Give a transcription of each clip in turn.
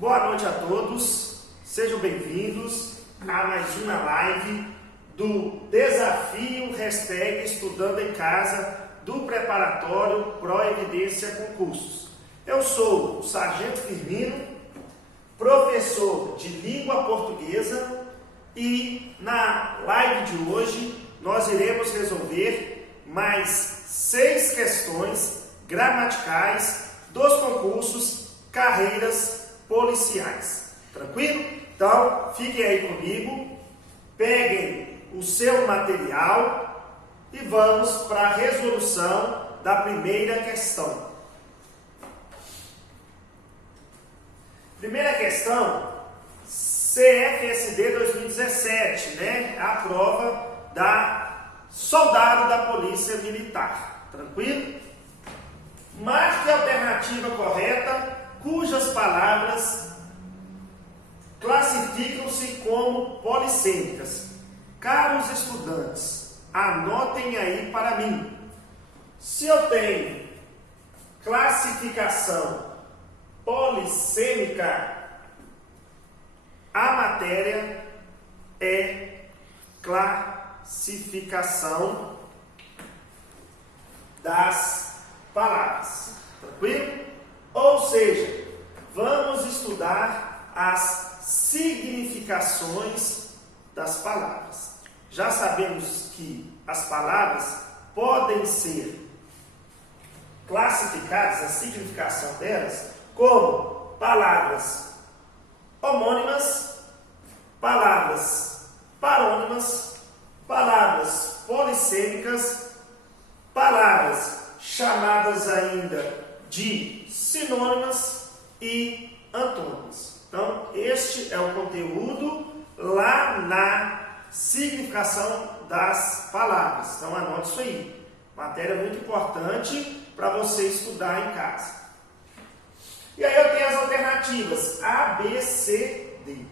Boa noite a todos, sejam bem-vindos a mais uma live do Desafio Estudando em Casa do Preparatório Proevidência Concursos. Eu sou o Sargento Firmino, professor de língua portuguesa, e na live de hoje nós iremos resolver mais 6 questões gramaticais dos concursos carreiras policiais. Tranquilo? Então, fiquem aí comigo, peguem o seu material e vamos para a resolução da primeira questão. Primeira questão, CFSD 2017, né? A prova da soldado da Polícia Militar. Tranquilo? Marque a alternativa correta cujas palavras classificam-se como polissêmicas. Caros estudantes, anotem aí para mim. Se eu tenho classificação polissêmica, a matéria é classificação das palavras. Tranquilo? Ou seja, vamos estudar as significações das palavras. Já sabemos que as palavras podem ser classificadas, a significação delas, como palavras homônimas, palavras parônimas, palavras polissêmicas, palavras chamadas ainda de sinônimas e antônimas. Então, este é o conteúdo lá na significação das palavras. Então, anote isso aí. Matéria muito importante para você estudar em casa. E aí eu tenho as alternativas A, B, C, D.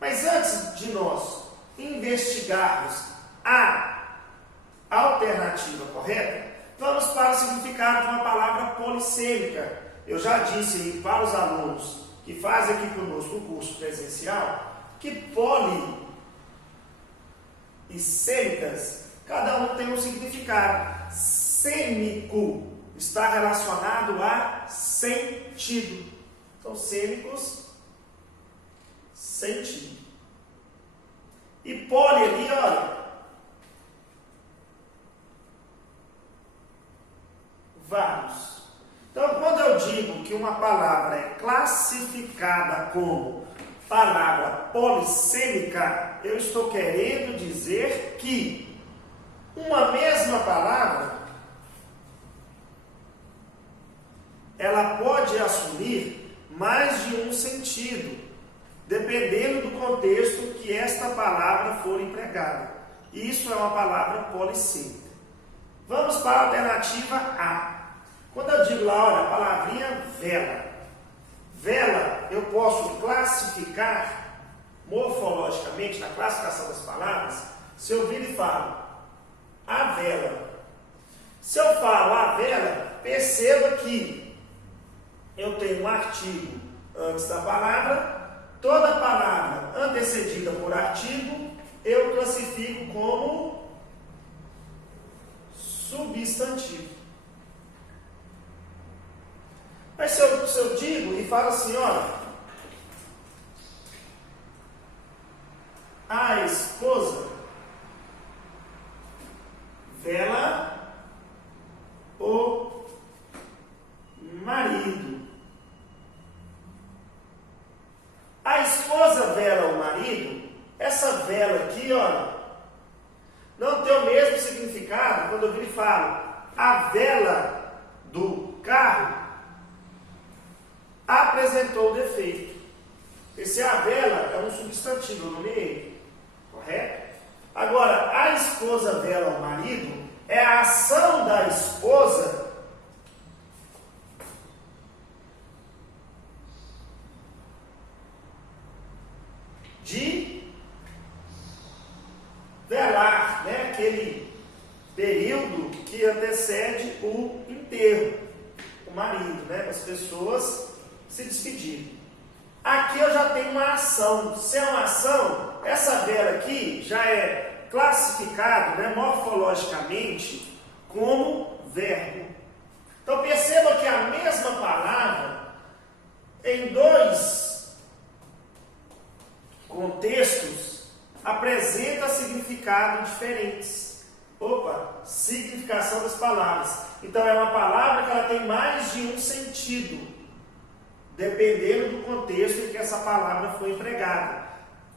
Mas antes de nós investigarmos a alternativa correta, vamos para o significado de uma palavra polissêmica. Eu já disse aí para os alunos que fazem aqui conosco o curso presencial que poli e sêmicas, cada um tem um significado. Sêmico está relacionado a sentido. Então, sêmicos, sentido. E poli ali, olha, vários. Então, quando eu digo que uma palavra é classificada como palavra polissêmica, eu estou querendo dizer que uma mesma palavra ela pode assumir mais de um sentido, dependendo do contexto que esta palavra for empregada. Isso é uma palavra polissêmica. Vamos para a alternativa A. Quando eu digo lá, olha, a palavrinha vela. Vela, eu posso classificar morfologicamente, na classificação das palavras, se eu vir e falo a vela. Se eu falo a vela, perceba que eu tenho um artigo antes da palavra, toda palavra antecedida por artigo, eu classifico como substantivo. Mas se eu digo e falo assim, olha, a esposa vela o marido. A esposa vela o marido, essa vela aqui, olha, não tem o mesmo significado quando eu viro e falo a vela do carro apresentou defeito. Esse a vela é um substantivo, eu nomeei, correto? Agora, a esposa vela o marido é a ação da esposa de velar, né? Aquele período que antecede o enterro, o marido, né? As pessoas se despedirem. Aqui eu já tenho uma ação. Se é uma ação, essa vera aqui já é classificado, né, morfologicamente como verbo. Então perceba que a mesma palavra, em dois contextos, apresenta significados diferentes. Significação das palavras. Então é uma palavra que ela tem mais de um sentido, dependendo do contexto em que essa palavra foi empregada.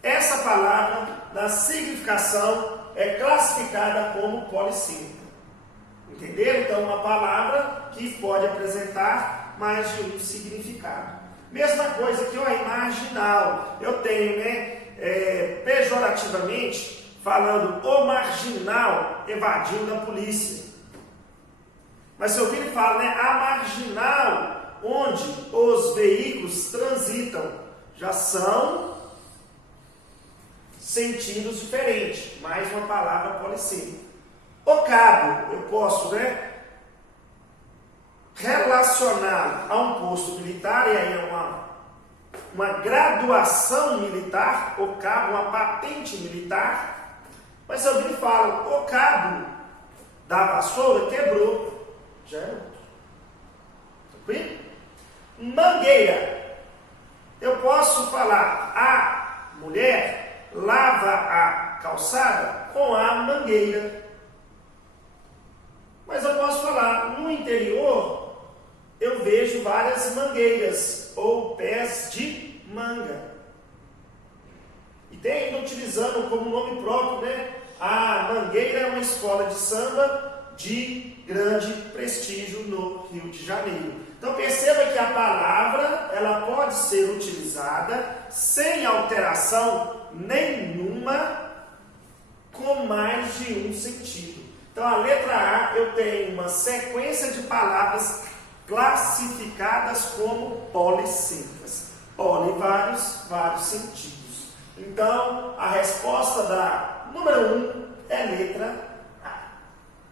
Essa palavra, na significação, é classificada como polissêmica. Entenderam? Então, uma palavra que pode apresentar mais de um significado. Mesma coisa que o marginal. Eu tenho, pejorativamente, falando o marginal evadiu da polícia. Mas se eu vir e falo, a marginal, onde os veículos transitam, já são sentidos diferentes, mais uma palavra polissêmica. O cabo, eu posso, relacionar a um posto militar, e aí é uma graduação militar, o cabo, uma patente militar. Mas se eu vir e falo, o cabo da vassoura quebrou, já é outro. Tranquilo? Mangueira. Eu posso falar, a mulher lava a calçada com a mangueira. Mas eu posso falar, no interior, eu vejo várias mangueiras, ou pés de manga. E tem ainda utilizando como nome próprio, a Mangueira é uma escola de samba de grande prestígio no Rio de Janeiro. Então perceba que a palavra, ela pode ser utilizada sem alteração nenhuma, com mais de um sentido. Então a letra A, eu tenho uma sequência de palavras classificadas como polissêmicas. Poli, vários sentidos. Então, a resposta da número 1 é letra A.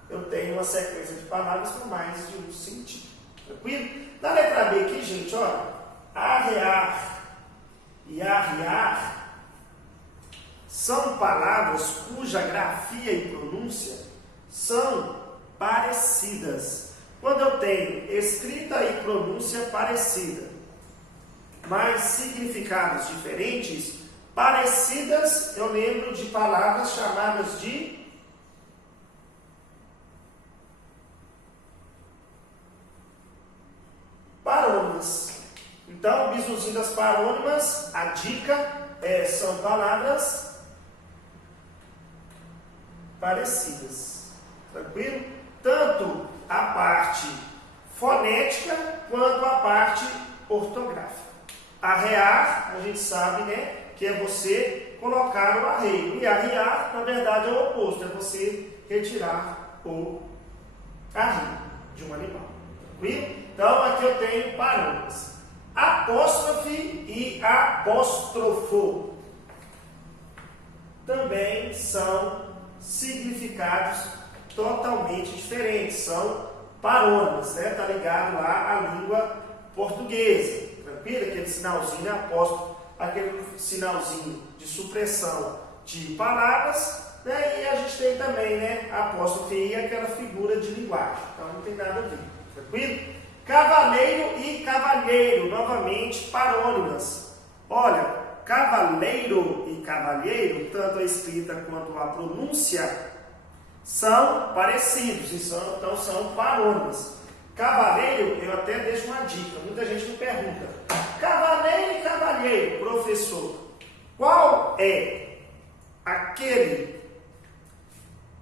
Eu tenho uma sequência de palavras com mais de um sentido. Tranquilo? Na letra B aqui, gente, olha, arrear e arriar são palavras cuja grafia e pronúncia são parecidas. Quando eu tenho escrita e pronúncia parecida, mas significados diferentes, parecidas, eu lembro de palavras chamadas de parônimas. Então, bizuzinho das parônimas, a dica são palavras parecidas. Tranquilo? Tanto a parte fonética quanto a parte ortográfica. Arrear, a gente sabe, que é você colocar o arreio. E arriar, na verdade, é o oposto, é você retirar o arreio de um animal. Tranquilo? Então, aqui eu tenho parônimas. Apóstrofe e apóstrofo também são significados totalmente diferentes. São parônimas, Está ligado lá à língua portuguesa. Tranquilo? Aquele sinalzinho apóstrofo, aquele sinalzinho de supressão de palavras, e a gente tem também, apóstrofe e aquela figura de linguagem. Então não tem nada a ver. Tranquilo? Cavaleiro e cavalheiro, novamente parônimas. Olha, cavaleiro e cavalheiro, tanto a escrita quanto a pronúncia, são parecidos, então são parônimas. Cavaleiro, eu até deixo uma dica, muita gente me pergunta, cavaleiro e cavalheiro, professor, qual é aquele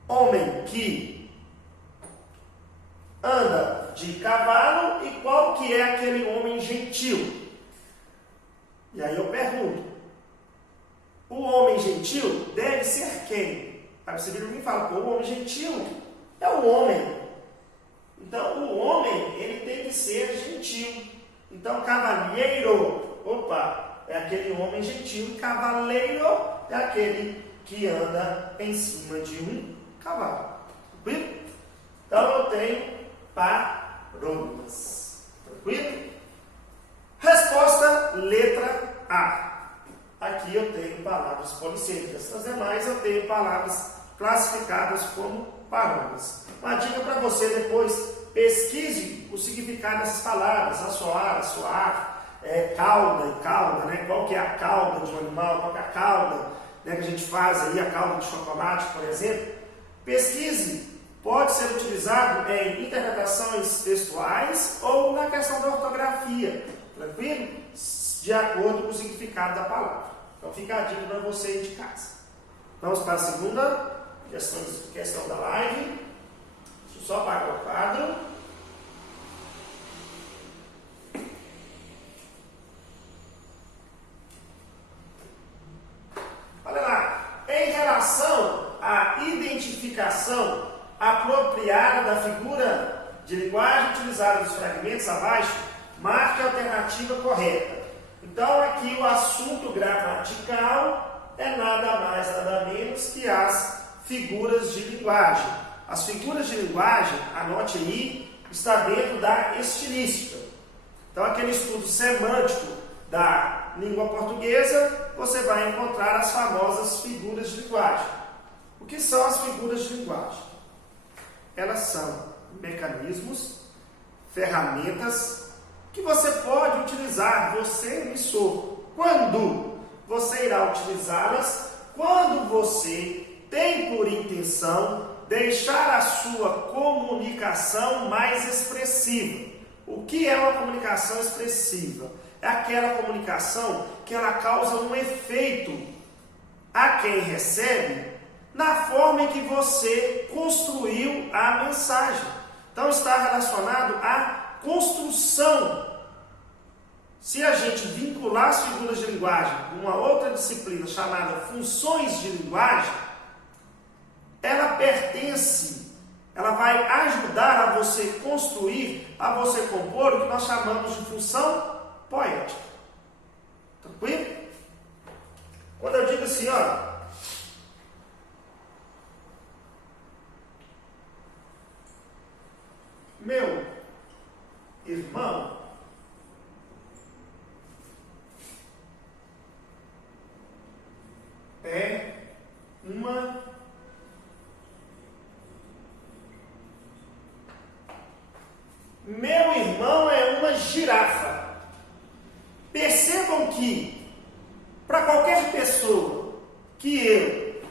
homem que anda de cavalo e qual que é aquele homem gentil? E aí eu pergunto, o homem gentil deve ser quem? Aí você vira e fala, o homem gentil é o homem. Então, o homem, ele tem que ser gentil. Então, cavalheiro, é aquele homem gentil. E cavaleiro é aquele que anda em cima de um cavalo. Tranquilo? Então, eu tenho parônimas. Tranquilo? Resposta, letra A. palavras polissêmicas. As demais eu tenho palavras classificadas como parônimas. Uma dica para você depois, pesquise o significado dessas palavras, assoar, assoar, cauda e cauda, né? Qual que é a cauda de um animal, qual que é a cauda, né, que a gente faz aí, a cauda de chocolate, por exemplo. Pesquise, pode ser utilizado em interpretações textuais ou na questão da ortografia, tranquilo? De acordo com o significado da palavra. Então fica a dica para você aí de casa. Vamos para a segunda questão da live. Deixa eu só apagar o quadro. Olha lá, em relação à identificação apropriada da figura de linguagem utilizada nos fragmentos abaixo, marque a alternativa correta. Então, aqui o assunto gramatical é nada mais, nada menos que as figuras de linguagem. As figuras de linguagem, anote aí, está dentro da estilística. Então, aquele estudo semântico da língua portuguesa, você vai encontrar as famosas figuras de linguagem. O que são as figuras de linguagem? Elas são mecanismos, ferramentas que você pode utilizar, você emissor. Quando você irá utilizá-las? Quando você tem por intenção deixar a sua comunicação mais expressiva. O que é uma comunicação expressiva? É aquela comunicação que ela causa um efeito a quem recebe na forma em que você construiu a mensagem. Então está relacionado à construção. Se a gente vincular as figuras de linguagem com uma outra disciplina chamada funções de linguagem, ela pertence, ela vai ajudar a você construir, a você compor o que nós chamamos de função poética. Tranquilo? Quando eu digo assim, ó, meu irmão é uma meu irmão é uma girafa. Percebam que para qualquer pessoa que eu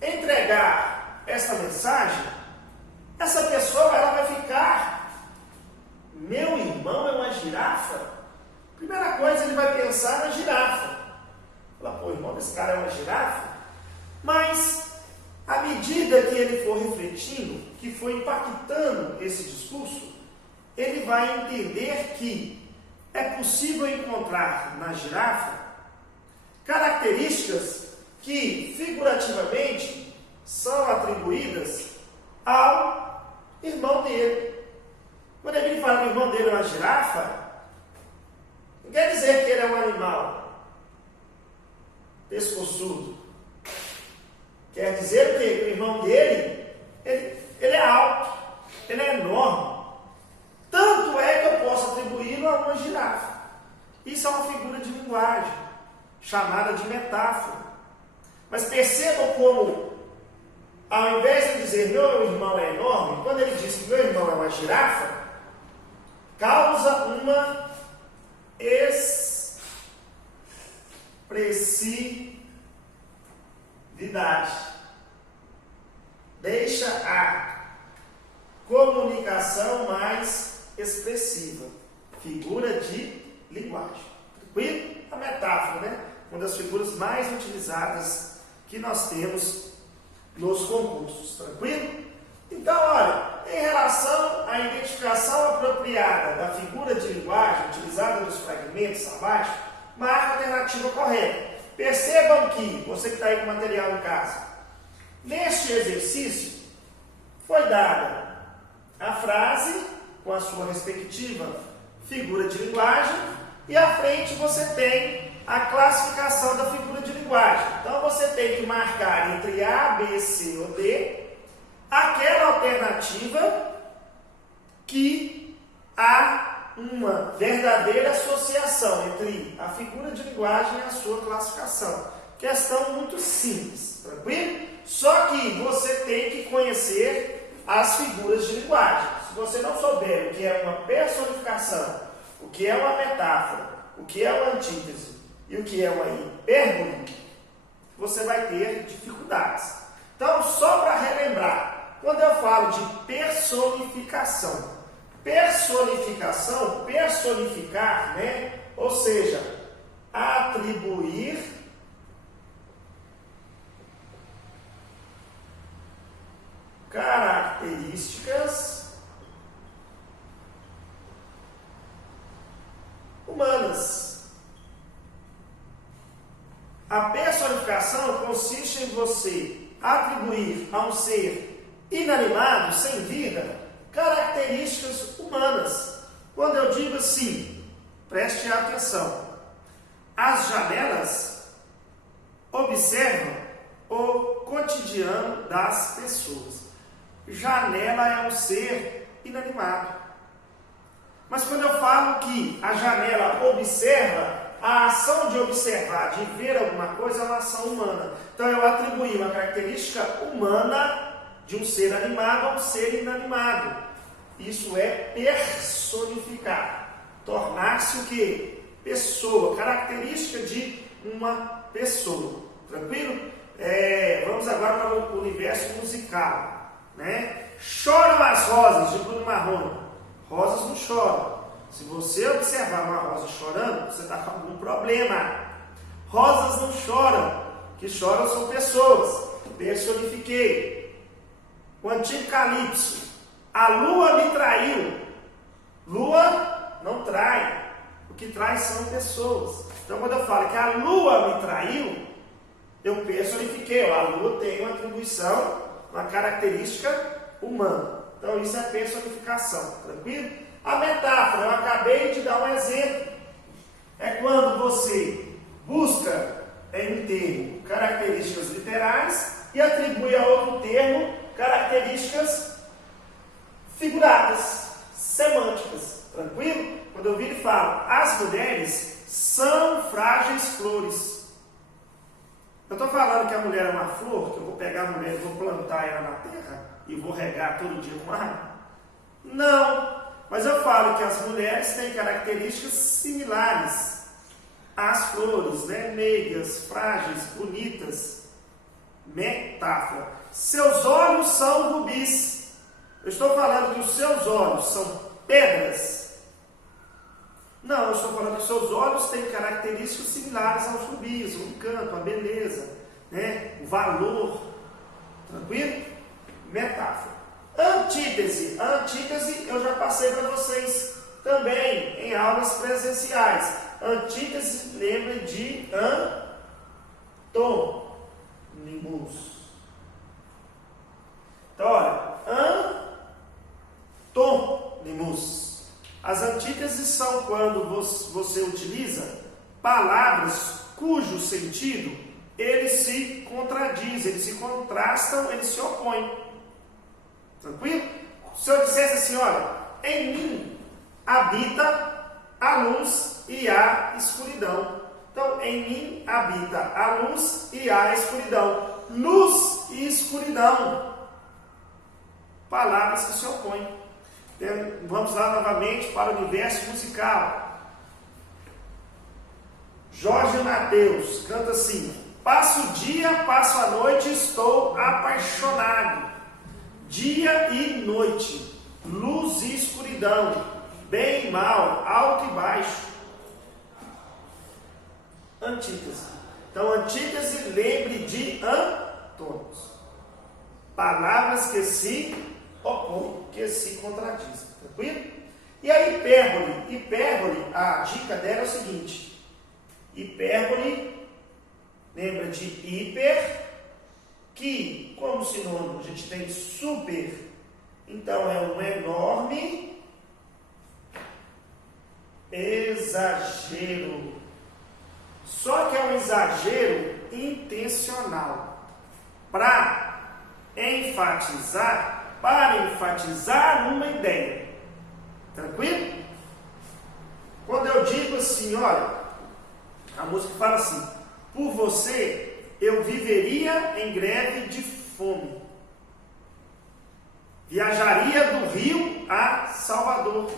entregar essa mensagem, essa pessoa ela vai ficar, meu irmão é uma girafa? Primeira coisa, ele vai pensar na girafa. Fala, pô, o irmão desse cara é uma girafa? Mas, à medida que ele for refletindo, que for impactando esse discurso, ele vai entender que é possível encontrar na girafa características que, figurativamente, são atribuídas ao irmão dele. Quando ele fala que o irmão dele é uma girafa, não quer dizer que ele é um animal pescoçudo. Quer dizer que o irmão dele, ele é alto, ele é enorme. Tanto é que eu posso atribuí-lo a uma girafa. Isso é uma figura de linguagem, chamada de metáfora. Mas percebam como, ao invés de dizer meu irmão é enorme, quando ele diz que meu irmão é uma girafa, causa uma expressividade. Deixa a comunicação mais expressiva. Figura de linguagem. Tranquilo? A metáfora, né? Uma das figuras mais utilizadas que nós temos nos concursos. Tranquilo? Então, olha, em relação à identificação apropriada da figura de linguagem utilizada nos fragmentos abaixo, marque a alternativa correta. Percebam que, você que está aí com o material em casa, neste exercício foi dada a frase com a sua respectiva figura de linguagem e à frente você tem a classificação da figura de linguagem. Então você tem que marcar entre A, B, C ou D aquela alternativa que há uma verdadeira associação entre a figura de linguagem e a sua classificação. Questão muito simples, tranquilo? Só que você tem que conhecer as figuras de linguagem. Se você não souber o que é uma personificação, o que é uma metáfora, o que é uma antítese e o que é uma hipérbole, você vai ter dificuldades. Então, só para relembrar, quando eu falo de personificação, personificar, né? Ou seja, atribuir características humanas. A personificação consiste em você atribuir a um ser inanimado, sem vida, características humanas. Quando eu digo assim, preste atenção, as janelas observam o cotidiano das pessoas. Janela é um ser inanimado. Mas quando eu falo que a janela observa, a ação de observar, de ver alguma coisa, é uma ação humana. Então eu atribuí uma característica humana de um ser animado a um ser inanimado. Isso é personificar. Tornar-se o quê? Pessoa, característica de uma pessoa. Tranquilo? Vamos agora para o universo musical, né? Choram as rosas, de Bruno Marrone. Rosas não choram. Se você observar uma rosa chorando, você está com algum problema. Rosas não choram. Que choram são pessoas. Personifiquei. O antigo Calypso. A lua me traiu. Lua não trai. O que trai são pessoas. Então, quando eu falo que a lua me traiu, eu personifiquei. A lua tem uma atribuição, uma característica humana. Então, isso é personificação. Tranquilo? A metáfora, eu acabei de dar um exemplo. É quando você busca em um termo características literais e atribui a outro termo características figuradas, semânticas. Tranquilo? Quando eu viro e falo, as mulheres são frágeis flores. Eu estou falando que a mulher é uma flor, que eu vou pegar a mulher e vou plantar ela na terra e vou regar todo dia com água? Não. Mas eu falo que as mulheres têm características similares às flores, né? Meigas, frágeis, bonitas. Metáfora. Seus olhos são rubis. Eu estou falando que os seus olhos são pedras? Não, eu estou falando que os seus olhos têm características similares aos rubis, o encanto, a beleza, né? O valor. Tranquilo? Metáfora. Antítese. A antítese eu já passei para vocês também em aulas presenciais. Antítese lembra de antônimos. Então, olha, antônimos. As antíteses são quando você utiliza palavras cujo sentido eles se contradizem, eles se contrastam, eles se opõem. Tranquilo? Se eu dissesse assim, olha, em mim habita a luz e a escuridão. Então, em mim habita a luz e a escuridão. Luz e escuridão. Palavras que se opõem. Vamos lá novamente para o universo musical. Jorge Mateus canta assim: passo o dia, passo a noite, estou apaixonado. Dia e noite, luz e escuridão, bem e mal, alto e baixo. Antítese. Então, antítese, lembre de antônimos. Palavras que se opõem, que se contradizem. Tranquilo? E a hipérbole? Hipérbole, a dica dela é o seguinte: hipérbole, lembra de hiper, que, como sinônimo, a gente tem super, então é um enorme exagero. Só que é um exagero intencional. Para enfatizar uma ideia. Tranquilo? Quando eu digo assim, olha, a música fala assim: por você eu viveria em greve de fome. Viajaria do Rio a Salvador.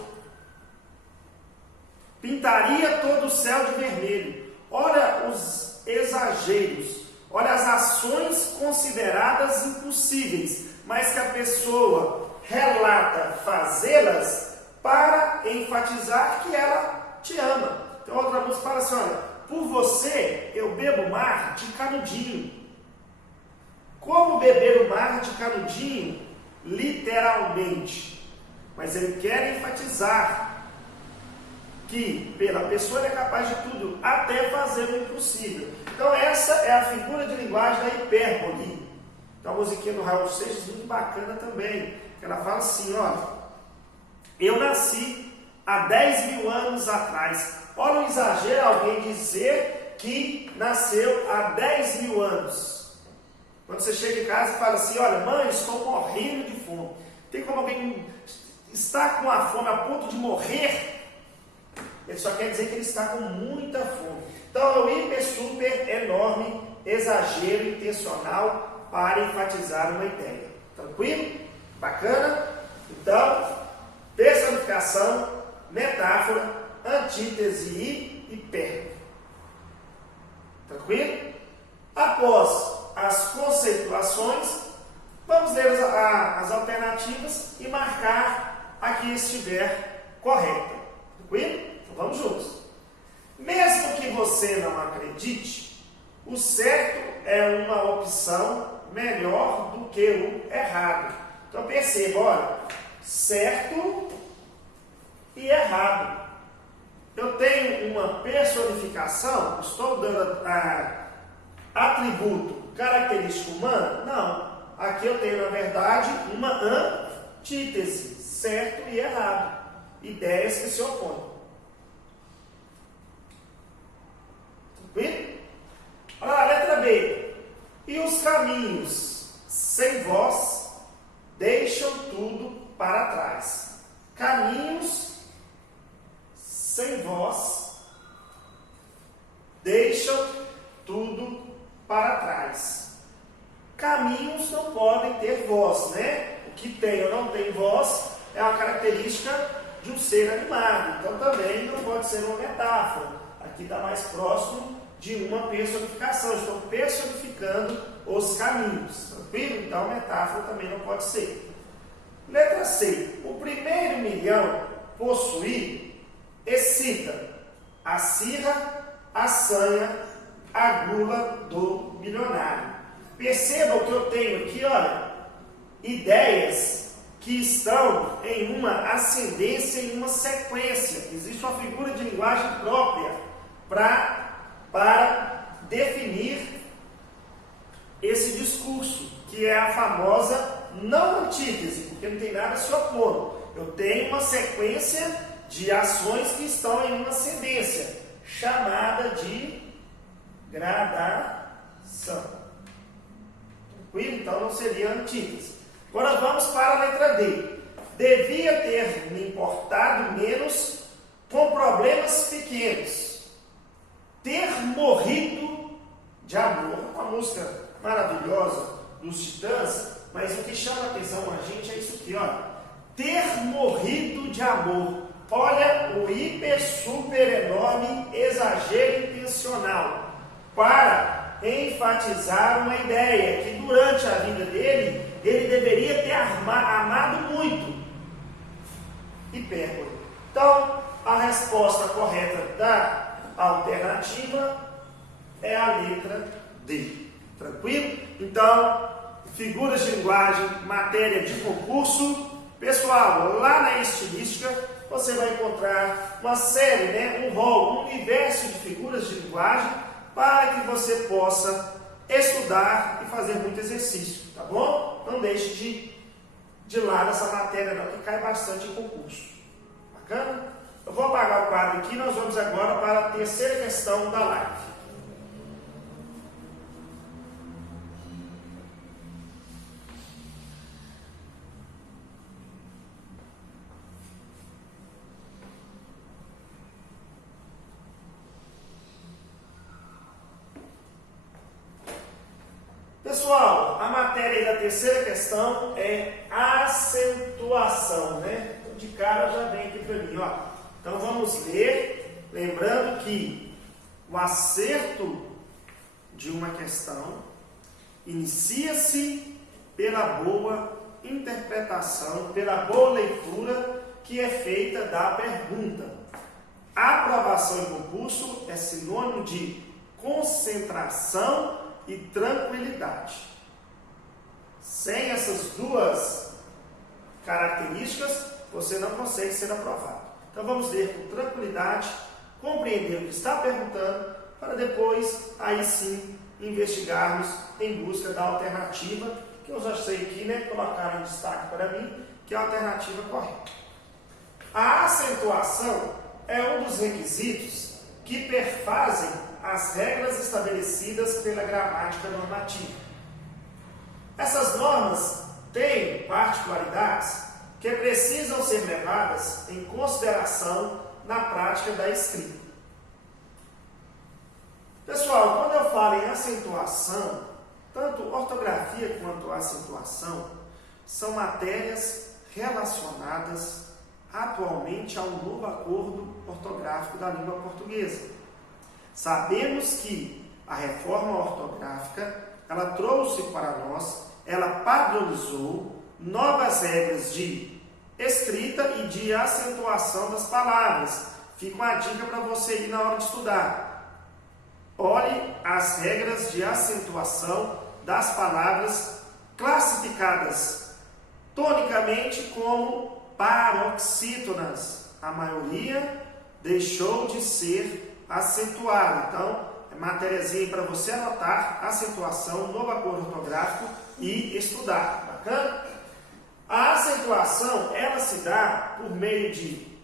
Pintaria todo o céu de vermelho. Olha os exageros. Olha as ações consideradas impossíveis, mas que a pessoa relata fazê-las para enfatizar que ela te ama. Então outra música fala assim, olha, por você eu bebo mar de canudinho. Como beber o mar de canudinho? Literalmente. Mas ele quer enfatizar que pela pessoa ele é capaz de tudo, até fazer o impossível. Então essa é a figura de linguagem da hipérbole. Então a musiquinha do Raul Seixas muito bacana também. Ela fala assim, olha, eu nasci há 10 mil anos atrás. Olha o exagero alguém dizer que nasceu há 10 mil anos. Quando você chega em casa e fala assim, olha, mãe, estou morrendo de fome. Tem como alguém estar com a fome a ponto de morrer? Ele só quer dizer que ele está com muita fome. Então é um hiper, super, enorme exagero intencional para enfatizar uma ideia. Tranquilo? Bacana? Então, personificação, metáfora, antítese e hipérbole. Tranquilo? Após as conceituações, vamos ler as alternativas e marcar a que estiver correta. Tranquilo? Então vamos juntos. Mesmo que você não acredite, o certo é uma opção melhor do que o errado. Então perceba, olha, certo e errado. Eu tenho uma personificação, estou dando atributo característico humano? Não. Aqui eu tenho, na verdade, uma antítese, certo e errado. Ideias que se opõem. Tranquilo? Olha lá, letra B. E os caminhos sem voz deixam tudo para trás. Caminhos sem voz deixam tudo para trás. Caminhos não podem ter voz, né? O que tem ou não tem voz é uma característica de um ser animado. Então também não pode ser uma metáfora. Aqui está mais próximo de uma personificação. Estou personificando os caminhos. Tranquilo? Então metáfora também não pode ser. Letra C. O primeiro milhão possuído excita a cirra, a sanha, a gula do milionário. Percebam que eu tenho aqui, olha, ideias que estão em uma ascendência, em uma sequência. Existe uma figura de linguagem própria para definir esse discurso, que é a famosa não antítese, porque não tem nada a se opor. Eu tenho uma sequência de ações que estão em uma ascendência, chamada de gradação. Tranquilo? Então não seria antítese. Agora vamos para a letra D. Devia ter me importado menos com problemas pequenos. Ter morrido de amor. Uma música maravilhosa dos Titãs, mas o que chama a atenção a gente é isso aqui, ó. Ter morrido de amor. Olha o hiper, super, enorme exagero intencional para enfatizar uma ideia que durante a vida dele, ele deveria ter amado muito. Hipérbole. Então, a resposta correta da alternativa é a letra D. Tranquilo? Então, figuras de linguagem, matéria de concurso. Pessoal, lá na estilística, você vai encontrar uma série, um rol, um universo de figuras de linguagem para que você possa estudar e fazer muito exercício, tá bom? Não deixe de lado essa matéria não, que cai bastante em concurso. Bacana? Eu vou apagar o quadro aqui, nós vamos agora para a terceira questão da live. terceira questão é acentuação, né? Então, de cara já vem aqui para mim, ó. Então vamos ler, lembrando que o acerto de uma questão inicia-se pela boa interpretação, pela boa leitura que é feita da pergunta. A aprovação em concurso é sinônimo de concentração e tranquilidade. Sem essas duas características, você não consegue ser aprovado. Então vamos ler com tranquilidade, compreender o que está perguntando, para depois, aí sim, investigarmos em busca da alternativa, que eu já sei aqui, né, colocaram em destaque para mim, que é a alternativa correta. A acentuação é um dos requisitos que perfazem as regras estabelecidas pela gramática normativa. Essas normas têm particularidades que precisam ser levadas em consideração na prática da escrita. Pessoal, quando eu falo em acentuação, tanto ortografia quanto acentuação são matérias relacionadas atualmente ao novo acordo ortográfico da língua portuguesa. Sabemos que a reforma ortográfica, ela trouxe para nós, ela padronizou novas regras de escrita e de acentuação das palavras. Fica uma dica para você ir na hora de estudar. Olhe as regras de acentuação das palavras classificadas tonicamente como paroxítonas. A maioria deixou de ser acentuada. Então, é matériazinha para você anotar, acentuação, novo acordo ortográfico e estudar. Bacana? A acentuação, ela se dá por meio de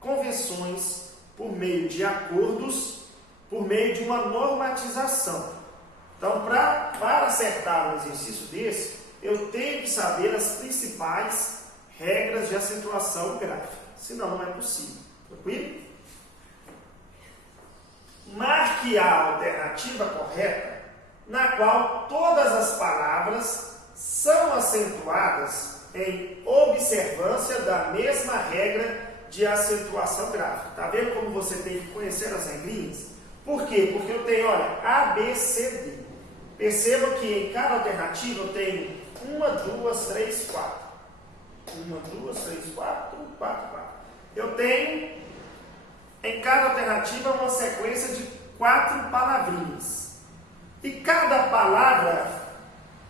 convenções, por meio de acordos, por meio de uma normatização. Então, para acertar um exercício desse, eu tenho que saber as principais regras de acentuação gráfica. Senão, não é possível. Tranquilo? Marque a alternativa correta, na qual todas as palavras são acentuadas em observância da mesma regra de acentuação gráfica. Está vendo como você tem que conhecer as regrinhas? Por quê? Porque eu tenho, olha, A, B, C, D. Perceba que em cada alternativa eu tenho 1, 2, 3, 4. 1, 2, 3, 4, 4, 4. Eu tenho em cada alternativa uma sequência de 4 palavrinhas. E cada palavra,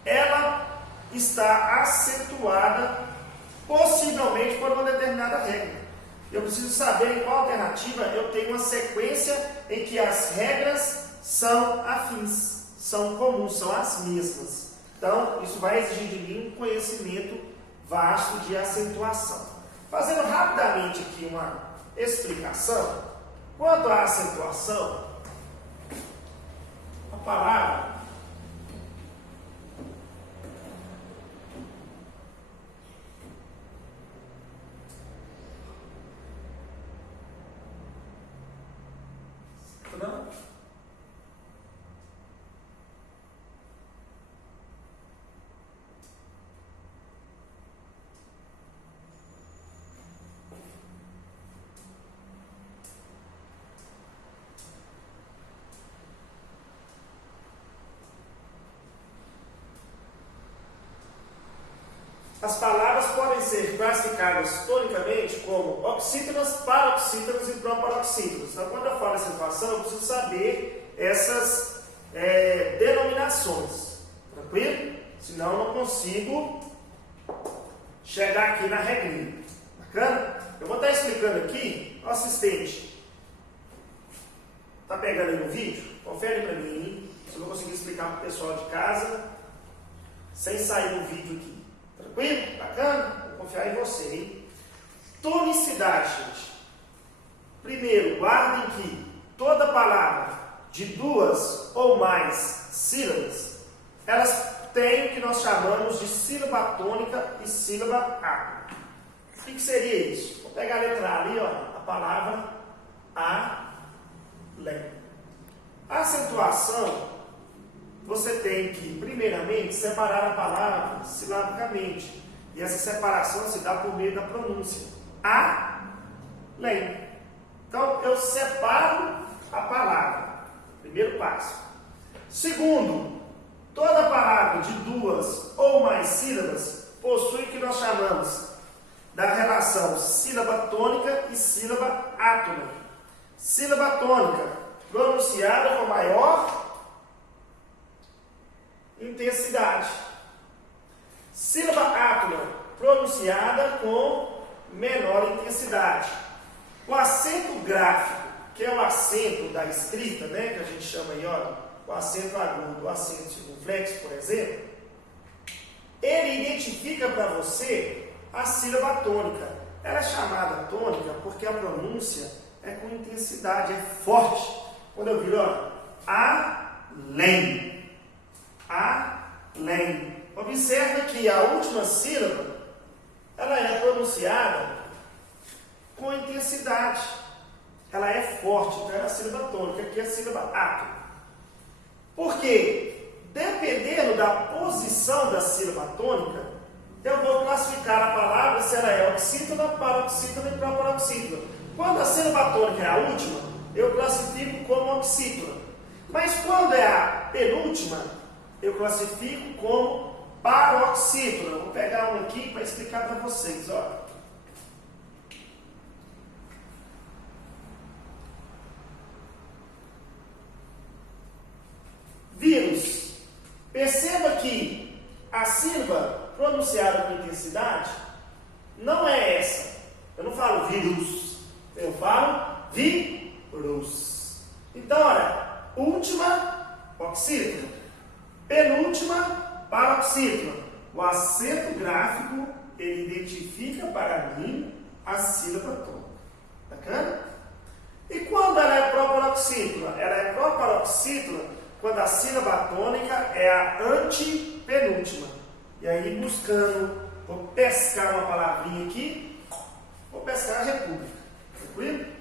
ela está acentuada possivelmente por uma determinada regra. Eu preciso saber em qual alternativa eu tenho uma sequência em que as regras são afins, são comuns, são as mesmas. Então, isso vai exigir de mim um conhecimento vasto de acentuação. Fazendo rapidamente aqui uma explicação, quanto à acentuação, a palavra as palavras podem ser classificadas tonicamente como oxítonas, paroxítonas e proparoxítonas. Então, quando eu falo essa situação, eu preciso saber essas denominações. Tranquilo? Senão, eu não consigo chegar aqui na regrinha. Bacana? Eu vou estar explicando aqui, o assistente está pegando aí no vídeo? Confere para mim, se eu não conseguir explicar para o pessoal de casa, sem sair no vídeo aqui. Tranquilo? Bacana? Vou confiar em você, hein? Tonicidade, gente. Primeiro, guardem que toda palavra de 2 ou mais sílabas, elas têm o que nós chamamos de sílaba tônica e sílaba água. O que seria isso? Vou pegar a letra A ali, ó, a palavra além. A acentuação, você tem que, primeiro, primeiramente, separar a palavra silabicamente. E essa separação se dá por meio da pronúncia. Além. Então, eu separo a palavra. Primeiro passo. Segundo, toda palavra de duas ou mais sílabas possui o que nós chamamos da relação sílaba tônica e sílaba átona. Sílaba tônica, pronunciada com maior intensidade. Sílaba átona, pronunciada com menor intensidade. O acento gráfico, que é o acento da escrita, né, que a gente chama aí, ó, o acento agudo, o acento circunflexo, por exemplo, ele identifica para você a sílaba tônica. Ela é chamada tônica porque a pronúncia é com intensidade, é forte. Quando eu viro, ó, além. Além. Observa que a última sílaba, ela é pronunciada com intensidade. Ela é forte, então é a sílaba tônica, aqui é a sílaba átona. Por quê? Dependendo da posição da sílaba tônica, eu vou classificar a palavra se ela é oxítona, paroxítona e proparoxítona. Quando a sílaba tônica é a última, eu classifico como oxítona. Mas quando é a penúltima, eu classifico como paroxítona. Vou pegar um aqui para explicar para vocês, ó. Vírus. Perceba que a sílaba pronunciada com intensidade não é essa. Eu não falo vírus, eu falo vírus. Então, olha, última, oxítona. Penúltima, paroxítona. O acento gráfico, ele identifica para mim a sílaba tônica. Bacana? E quando ela é proparoxítona? Ela é proparoxítona quando a sílaba tônica é a antepenúltima. E aí, buscando, vou pescar uma palavrinha aqui, vou pescar a república. Tranquilo?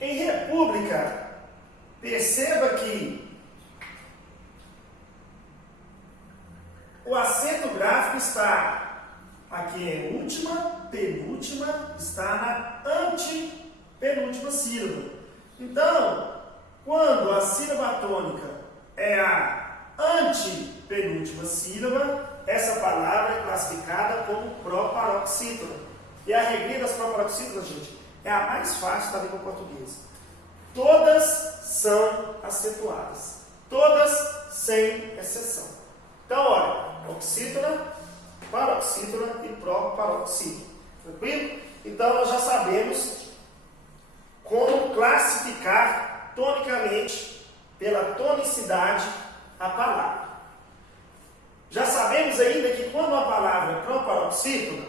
Em república, perceba que o acento gráfico está aqui em última, penúltima, está na antepenúltima sílaba. Então, quando a sílaba tônica é a antepenúltima sílaba, essa palavra é classificada como proparoxítona. E a regrinha das proparoxítonas, gente, é a mais fácil da língua portuguesa. Todas são acentuadas. Todas sem exceção. Então, olha, oxítona, paroxítona e proparoxítona. Tranquilo? Então, nós já sabemos como classificar tonicamente, pela tonicidade, a palavra. Já sabemos ainda que quando a palavra é proparoxítona,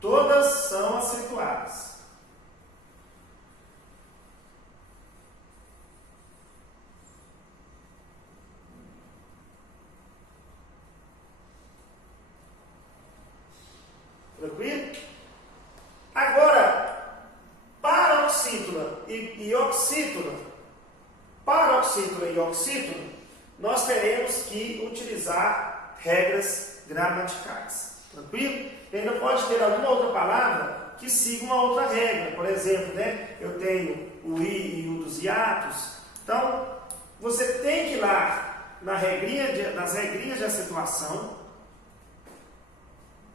todas são acentuadas. Tranquilo? Agora, paroxítona e oxítona. Paroxítona e oxítona, nós teremos que utilizar regras gramaticais. Tranquilo? E ainda pode ter alguma outra palavra que siga uma outra regra. Por exemplo, né, eu tenho o i e o dos hiatos. Então, você tem que ir lá nas regrinhas de acentuação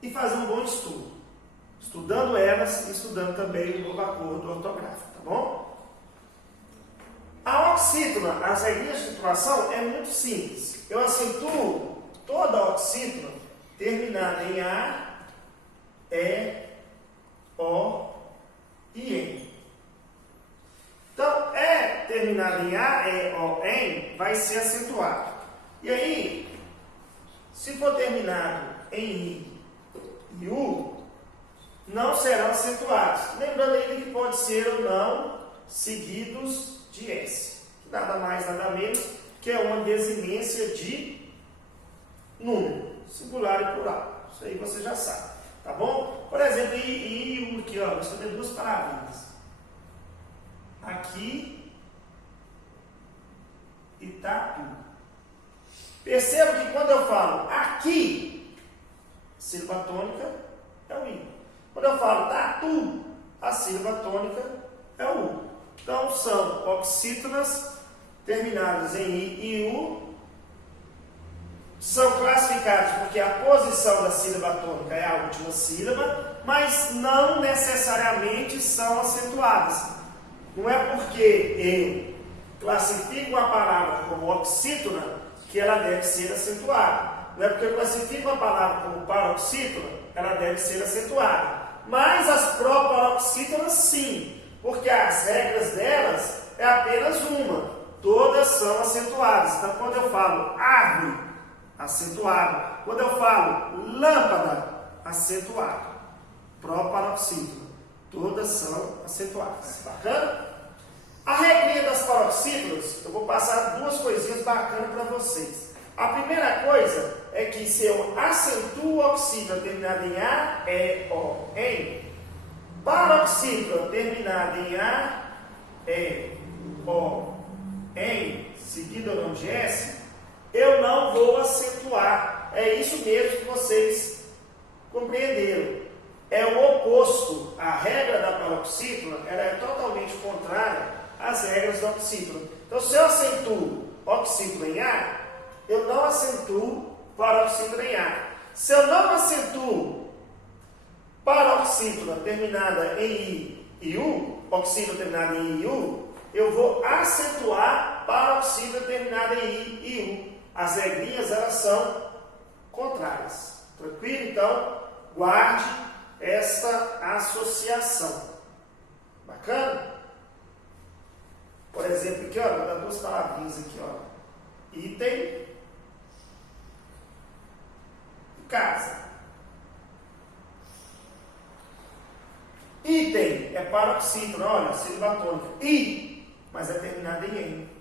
e fazer um bom estudo. Estudando elas e estudando também o novo acordo ortográfico, tá bom? A oxítona, as regrinhas de acentuação é muito simples. Eu acentuo toda a oxítona terminada em A, E, O e N. Então, E terminado em A, E, O, N vai ser acentuado. E aí, se for terminado em I e U, não serão acentuados. Lembrando ainda que pode ser ou não seguidos de S. Nada mais, nada menos que é uma desinência de número, singular e plural. Isso aí você já sabe, tá bom? Por exemplo, e aqui, ó, nós temos duas palavrinhas. Aqui e Tatu. Perceba que quando eu falo aqui, sílaba tônica é o I. Quando eu falo Tatu, a sílaba tônica é o U. Então, são oxítonas terminadas em I e U. São classificados porque a posição da sílaba tônica é a última sílaba, mas não necessariamente são acentuadas. Não é porque eu classifico a palavra como oxítona que ela deve ser acentuada. Não é porque eu classifico a palavra como paroxítona, ela deve ser acentuada. Mas as proparoxítonas sim, porque as regras delas é apenas uma. Todas são acentuadas. Então, quando eu falo árvore, acentuado. Quando eu falo lâmpada, acentuado. Proparoxítona. Todas são acentuadas. Bacana? A regrinha das paroxítonas, eu vou passar duas coisinhas bacanas para vocês. A primeira coisa é que se eu acentuo oxítona terminada em A, E, O, em, paroxítona terminada em A, E, O, em, seguido ou não de S, eu não vou acentuar. É isso mesmo que vocês compreenderam. É o oposto. A regra da paroxítona ela é totalmente contrária às regras da oxítona. Então, se eu acentuo oxítona em A, eu não acentuo paroxítona em A. Se eu não acentuo paroxítona terminada em I e U, oxítona terminada em I e U, eu vou acentuar paroxítona terminada em I e U. As regrinhas, elas são contrárias. Tranquilo? Então, guarde esta associação. Bacana? Por exemplo, aqui, ó, vou dar duas palavrinhas aqui, ó. Item e casa. Item é paroxítona, olha, sílaba tônica. I, mas é terminada em N.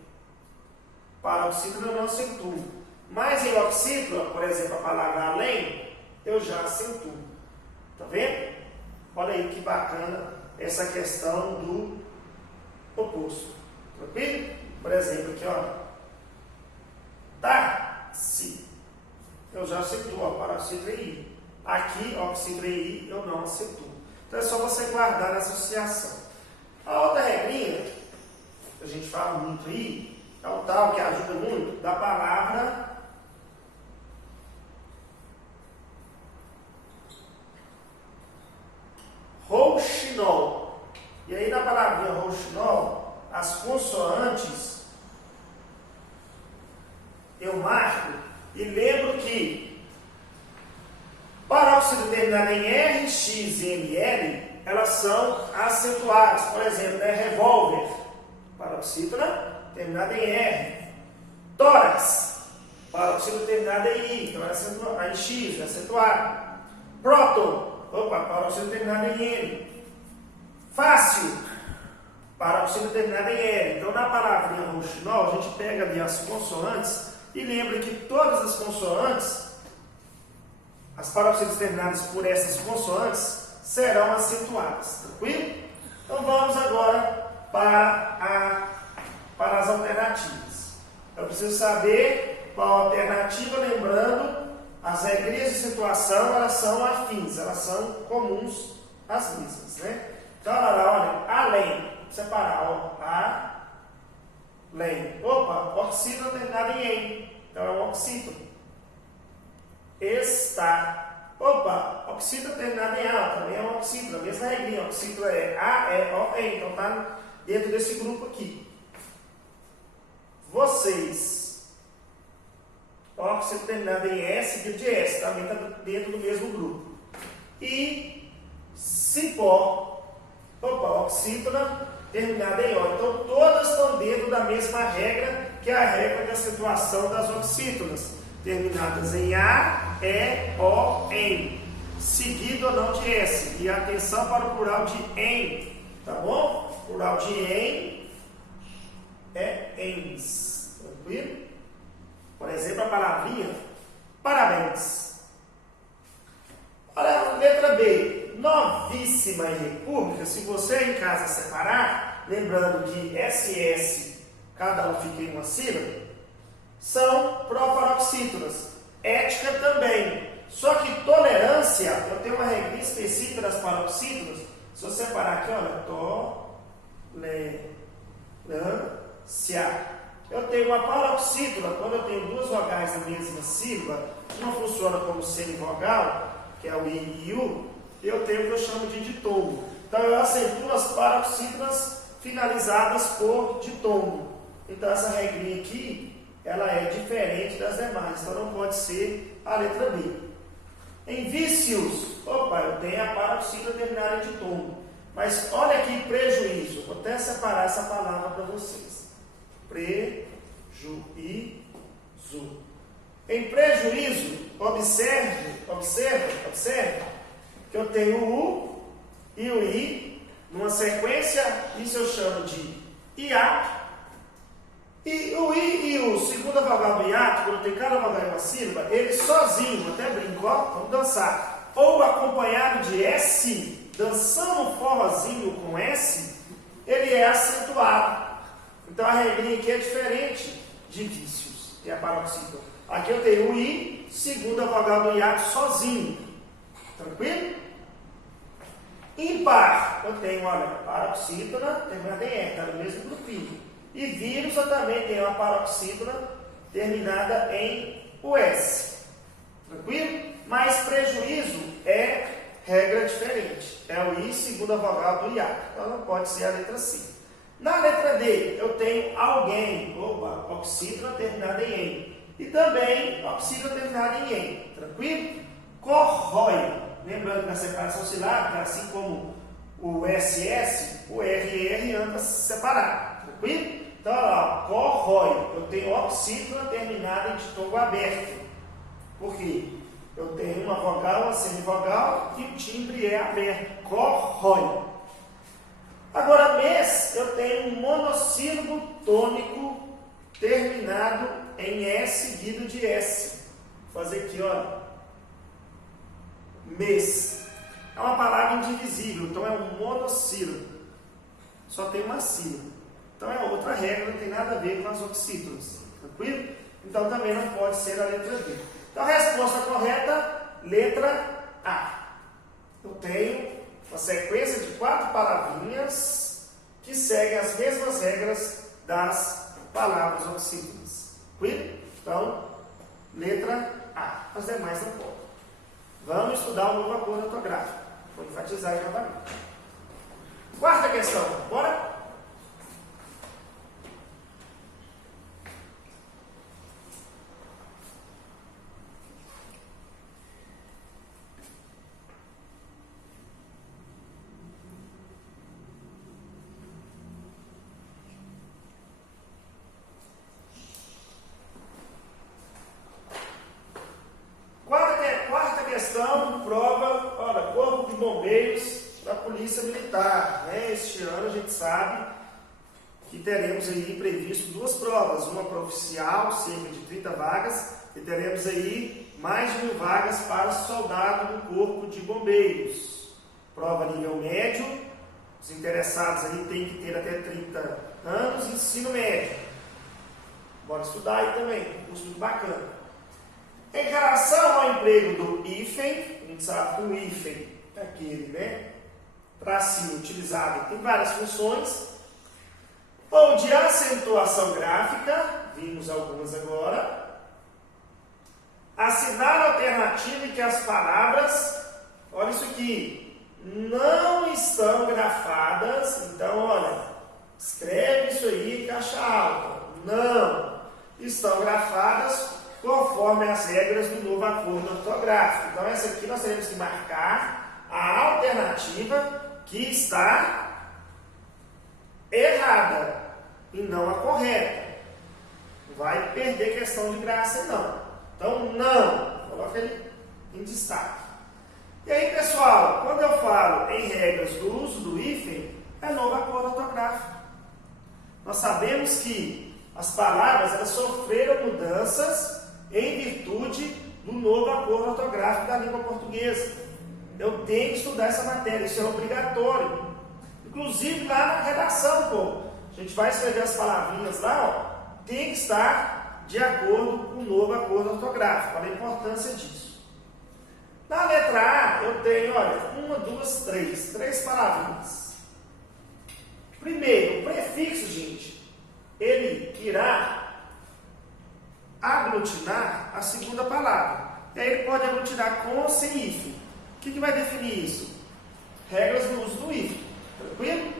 Paroxítona eu não acentuo. Mas em oxítona, por exemplo, a palavra além, eu já acentuo. Tá vendo? Olha aí que bacana essa questão do oposto. Tranquilo? Por exemplo, aqui, ó. Táxi. Eu já acentuo a paroxítona em I. Aqui, oxítona em I, eu não acentuo. Então é só você guardar na associação. A outra regrinha, que a gente fala muito aí, é o tal que ajuda muito, da palavra rouxinol. E aí na palavrinha rouxinol, as consoantes eu marco e lembro que paroxítona terminada em R, X e ML, elas são acentuadas. Por exemplo, revólver, paroxítona terminada em R. Tórax, paroxítona terminada em I, então é em X, é acentuado. Próton, paroxítona terminada em N. Fácil, paroxítona terminada em L. Então, na palavrinha rouxinol, a gente pega ali as consoantes e lembra que todas as consoantes, as paroxítonas terminadas por essas consoantes, serão acentuadas. Tranquilo? Então, vamos agora para as alternativas. Eu preciso saber qual a alternativa, lembrando, as regrinhas de acentuação, elas são afins, elas são comuns às mesmas, né? Então, olha, além, separar, ó, além. Opa, oxítona terminada em N, então é um oxítono. Está. Opa, oxítona terminada em A, também é um oxítona, mesma regrinha, oxítona é A, E, O, E, então está dentro desse grupo aqui. Vocês, oxítona terminada em S, seguido de S, também está dentro do mesmo grupo. E cipó, oxítona terminada em O. Então, todas estão dentro da mesma regra, que é a regra de acentuação das oxítonas, terminadas em A, E, O, N, seguido ou não de S. E atenção para o plural de en, tá bom? Plural de en é ens, tranquilo? Por exemplo, a palavrinha parabéns. Olha, letra B, novíssima e república. Se você em casa separar, lembrando que SS, cada um fica em uma sílaba, são proparoxítonas. Ética também. Só que tolerância, eu tenho uma regra específica das paroxítonas. Se eu separar aqui, olha, tolerância. Eu tenho uma paroxítona, quando eu tenho duas vogais na mesma sílaba, uma funciona como semivogal, que é o I e U, eu tenho o que eu chamo de ditongo. Então eu acentuo as paroxítonas finalizadas por ditongo. Então essa regrinha aqui, ela é diferente das demais, então não pode ser a letra B. Em vícios, eu tenho a paroxítona terminada em ditongo. Mas olha aqui, prejuízo. Vou até separar essa palavra para vocês. Prejuízo. Em prejuízo, observe que eu tenho o U e o I numa sequência, isso eu chamo de hiato. E o I e o segunda vogal do hiato, quando tem cada vogal em uma sílaba, ele sozinho, até brinco, vamos dançar, ou acompanhado de S, dançando um forrozinho com S, ele é acentuado. Então a regrinha aqui é diferente de vícios, que é a paroxítona. Aqui eu tenho o I, segunda vogal do hiato sozinho. Tranquilo? Ímpar, eu tenho, olha, paroxítona terminada em E, está no mesmo grupinho. E vírus eu também tenho uma paroxítona terminada em US. Tranquilo? Mas prejuízo é regra diferente. É o I, segunda vogal do hiato. Então não pode ser a letra C. Na letra D, eu tenho alguém, oxítona terminada em EM. E também oxítona terminada em EM. Tranquilo? Corrói. Lembrando que na separação silábica, assim como o SS, o RR anda separado. Tranquilo? Então, olha lá, corrói. Eu tenho oxítona terminada em ditongo aberto. Por quê? Eu tenho uma vogal, uma semivogal e o timbre é aberto. Corrói. Agora, mês, eu tenho um monossílabo tônico terminado em S seguido de S. Vou fazer aqui, olha. Mês. É uma palavra indivisível, então é um monossílabo. Só tem uma sílaba. Então é outra regra, não tem nada a ver com as oxítonas. Tranquilo? Então também não pode ser a letra B. Então a resposta correta, letra A. Eu tenho uma sequência de 4 palavrinhas que seguem as mesmas regras das palavras oxítonas. Tranquilo? Então, letra A. As demais não podem. Vamos estudar o novo acordo ortográfico. Vou enfatizar aí novamente. Quarta questão. Bora? Prova, olha, Corpo de Bombeiros da Polícia Militar. Né? Este ano a gente sabe que teremos aí previsto 2 provas, uma para oficial, cerca de 30 vagas, e teremos aí mais de 1000 vagas para soldado do Corpo de Bombeiros. Prova nível médio, os interessados aí têm que ter até 30 anos, ensino médio. Bora estudar aí também, um curso muito bacana. Em relação ao emprego do hífen, a gente sabe que o hífen é aquele, né? Tracinho utilizado em várias funções. Ou de acentuação gráfica, vimos algumas agora. Assinar a alternativa em que as palavras, olha isso aqui, não estão grafadas. Então, olha, escreve isso aí em caixa alta. Não estão grafadas conforme as regras do novo acordo ortográfico. Então, essa aqui nós teremos que marcar a alternativa que está errada e não a correta. Não vai perder questão de graça, não. Então, não. Coloca ele em destaque. E aí, pessoal, quando eu falo em regras do uso do hífen, é novo acordo ortográfico. Nós sabemos que as palavras elas sofreram mudanças em virtude do novo acordo ortográfico da língua portuguesa. Eu tenho que estudar essa matéria, isso é obrigatório. Inclusive lá na redação, pô, a gente vai escrever as palavrinhas lá, ó, tem que estar de acordo com o novo acordo ortográfico. Olha a importância disso. Na letra A, eu tenho, olha, 1, 2, 3, 3 palavrinhas. Primeiro, o prefixo, gente, ele irá aglutinar a segunda palavra. E aí ele pode aglutinar com ou sem hífen. O que vai definir isso? Regras do uso do hífen. Tranquilo?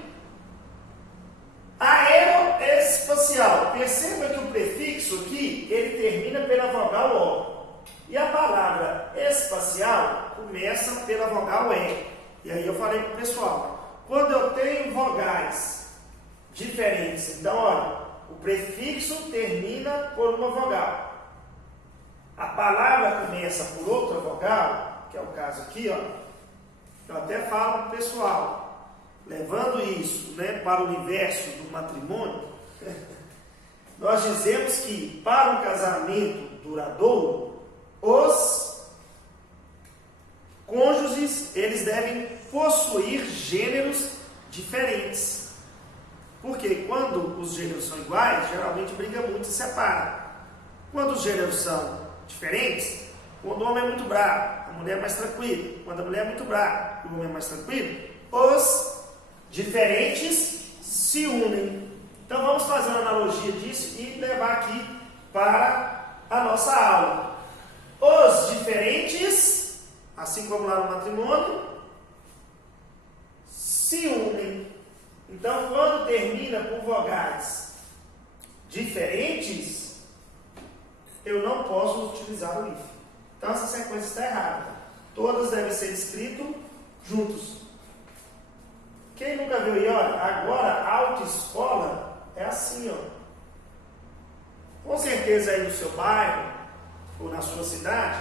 Aeroespacial. Perceba que o prefixo aqui, ele termina pela vogal O. E a palavra espacial começa pela vogal E. E aí eu falei para o pessoal, quando eu tenho vogais diferentes, então olha, o prefixo termina por uma vogal. A palavra começa por outra vogal, que é o caso aqui, ó. Eu até falo para o pessoal, levando isso, né, para o universo do matrimônio, nós dizemos que para um casamento duradouro, os cônjuges eles devem possuir gêneros diferentes. Porque quando os gêneros são iguais, geralmente briga muito e se separa. Quando os gêneros são diferentes, quando o homem é muito bravo, a mulher é mais tranquila. Quando a mulher é muito brava, o homem é mais tranquilo, os diferentes se unem. Então vamos fazer uma analogia disso e levar aqui para a nossa aula. Os diferentes, assim como lá no matrimônio, se unem. Então, quando termina por vogais diferentes, eu não posso utilizar o hífen. Então, essa sequência está errada. Todas devem ser escritas juntos. Quem nunca viu aí, olha, agora a autoescola é assim, ó. Com certeza aí no seu bairro ou na sua cidade,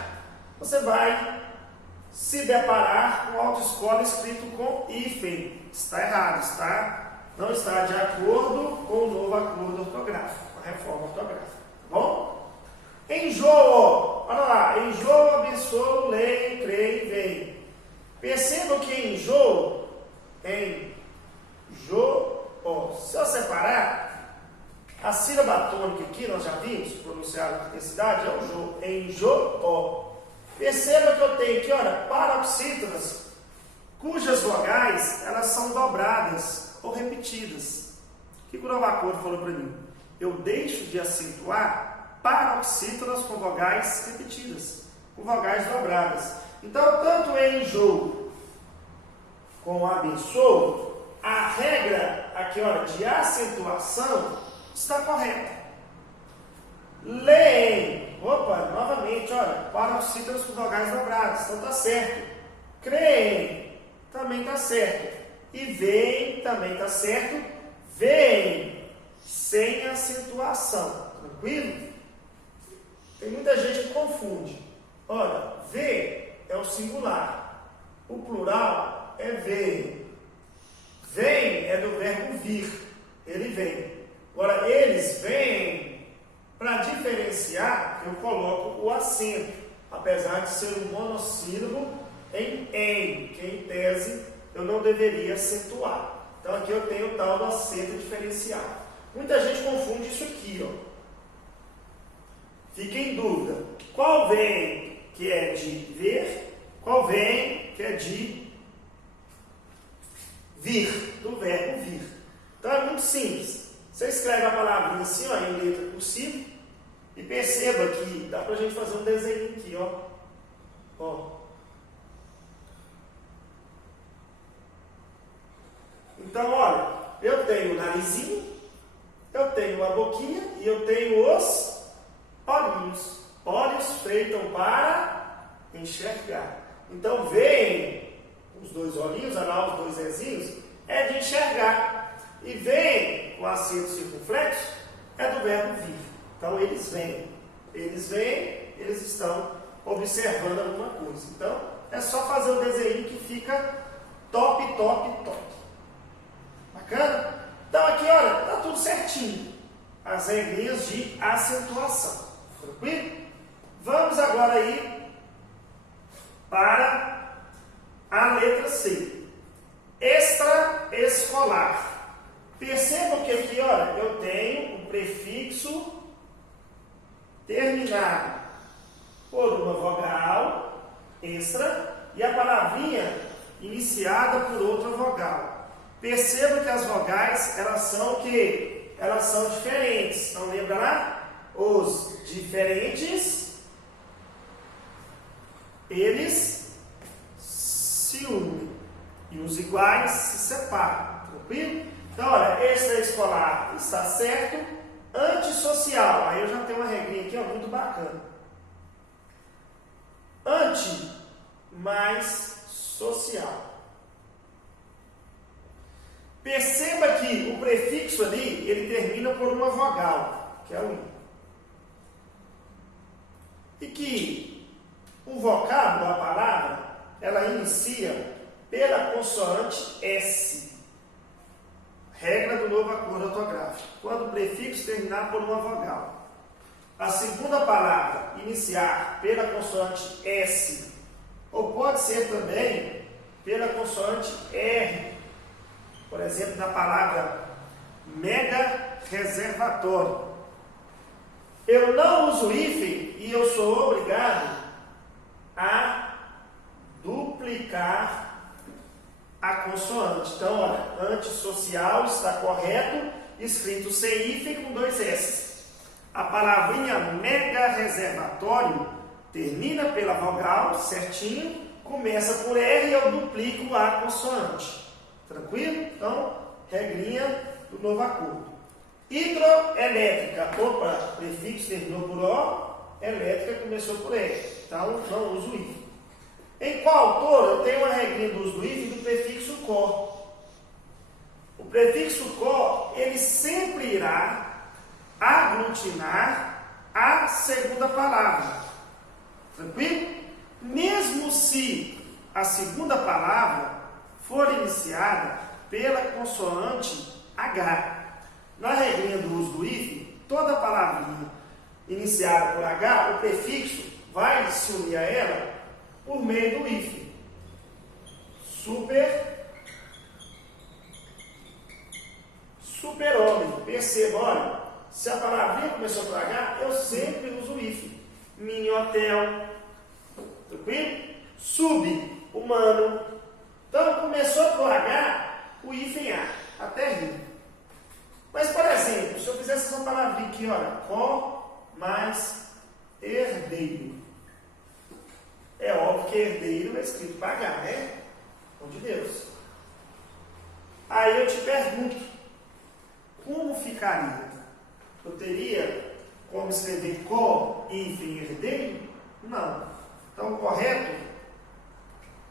você vai se deparar com autoescola escrito com hífen. Está errado, não está de acordo com o novo acordo ortográfico, a reforma ortográfica, tá bom? Enjoo, olha lá, enjoo, abençoo, leio, creio, vem. Percebam que enjoo, se eu separar, a sílaba tônica aqui, nós já vimos, pronunciada com intensidade, é o jo, enjoo. Perceba que eu tenho aqui, olha, paroxítonas, cujas vogais, elas são dobradas ou repetidas. O que o novo acordo falou para mim? Eu deixo de acentuar paroxítonas com vogais repetidas, com vogais dobradas. Então, tanto enjoo como abençoo, a regra aqui, olha, de acentuação está correta. Leem, opa, novamente, olha, paroxítonas com vogais dobradas, então está certo. Creem, também está certo. E veem, também está certo. Veem, sem acentuação. Tranquilo? Tem muita gente que confunde. Olha, vê é o singular. O plural é veem. Vem é do verbo vir. Ele vem. Agora, eles vêm, para diferenciar, eu coloco o acento. Apesar de ser um monossílabo em, que em tese eu não deveria acentuar. Então aqui eu tenho o tal do acento diferencial. Muita gente confunde isso aqui, ó. Fica em dúvida. Qual vem que é de ver? Qual vem que é de vir? Do verbo vir. Então é muito simples. Você escreve a palavrinha assim, ó, em letra cursiva. E perceba que dá pra gente fazer um desenho aqui, ó. Então, olha, eu tenho o narizinho, eu tenho a boquinha e eu tenho os olhinhos. Olhos feitos para enxergar. Então, veem os dois olhinhos, olha lá os dois zezinhos, é de enxergar. E vem com acento circunflexo, é do verbo vir. Então, eles vêm, eles estão observando alguma coisa. Então, é só fazer o desenho que fica top, top, top. Bacana? Então, aqui, olha, tá tudo certinho. as regrinhas de acentuação. Tranquilo? Vamos agora aí para a letra C. Extraescolar. Percebam que aqui, olha, eu tenho um prefixo terminado por uma vogal extra e a palavrinha iniciada por outra vogal. Percebam que as vogais, elas são o quê? Elas são diferentes. Não lembra lá? Os diferentes, eles se unem e os iguais se separam. Tranquilo? Então, olha, extraescolar está certo. Antissocial, aí eu já tenho uma regrinha aqui, ó, muito bacana. Anti mais social. Perceba que o prefixo ali, ele termina por uma vogal, que é o I. E que o vocábulo, a palavra, ela inicia pela consoante S. Regra do novo acordo ortográfico. Quando o prefixo terminar por uma vogal. A segunda palavra iniciar pela consoante S, ou pode ser também pela consoante R. Por exemplo, na palavra mega reservatório. Eu não uso hífen e eu sou obrigado a duplicar a consoante. Então, olha, antissocial está correto, escrito sem hífen com 2 S. A palavrinha mega reservatório termina pela vogal, certinho, começa por R e eu duplico a consoante. Tranquilo? Então, regrinha do novo acordo. Hidroelétrica. Opa, prefixo terminou por O, elétrica começou por R. Então, não uso hífen. Em qual autor eu tenho uma regrinha do uso do hífen do prefixo co. O prefixo co, ele sempre irá aglutinar a segunda palavra. Tranquilo? Mesmo se a segunda palavra for iniciada pela consoante H. Na regrinha do uso do hífen, toda palavrinha iniciada por H, o prefixo vai se unir a ela por meio do hífen. Super-homem. Perceba, olha, se a palavrinha começou por H, eu sempre uso o hífen. Mini hotel. Tranquilo? Sub-humano. Então, começou por H, o hífen A. Até rir. Mas, por exemplo, se eu fizesse essa palavrinha aqui, olha, có mais herdeiro. É óbvio que herdeiro é escrito para H, né? Pão de Deus. Aí eu te pergunto, como ficaria? Eu teria como escrever có, hífen, herdeiro? Não. Então, o correto,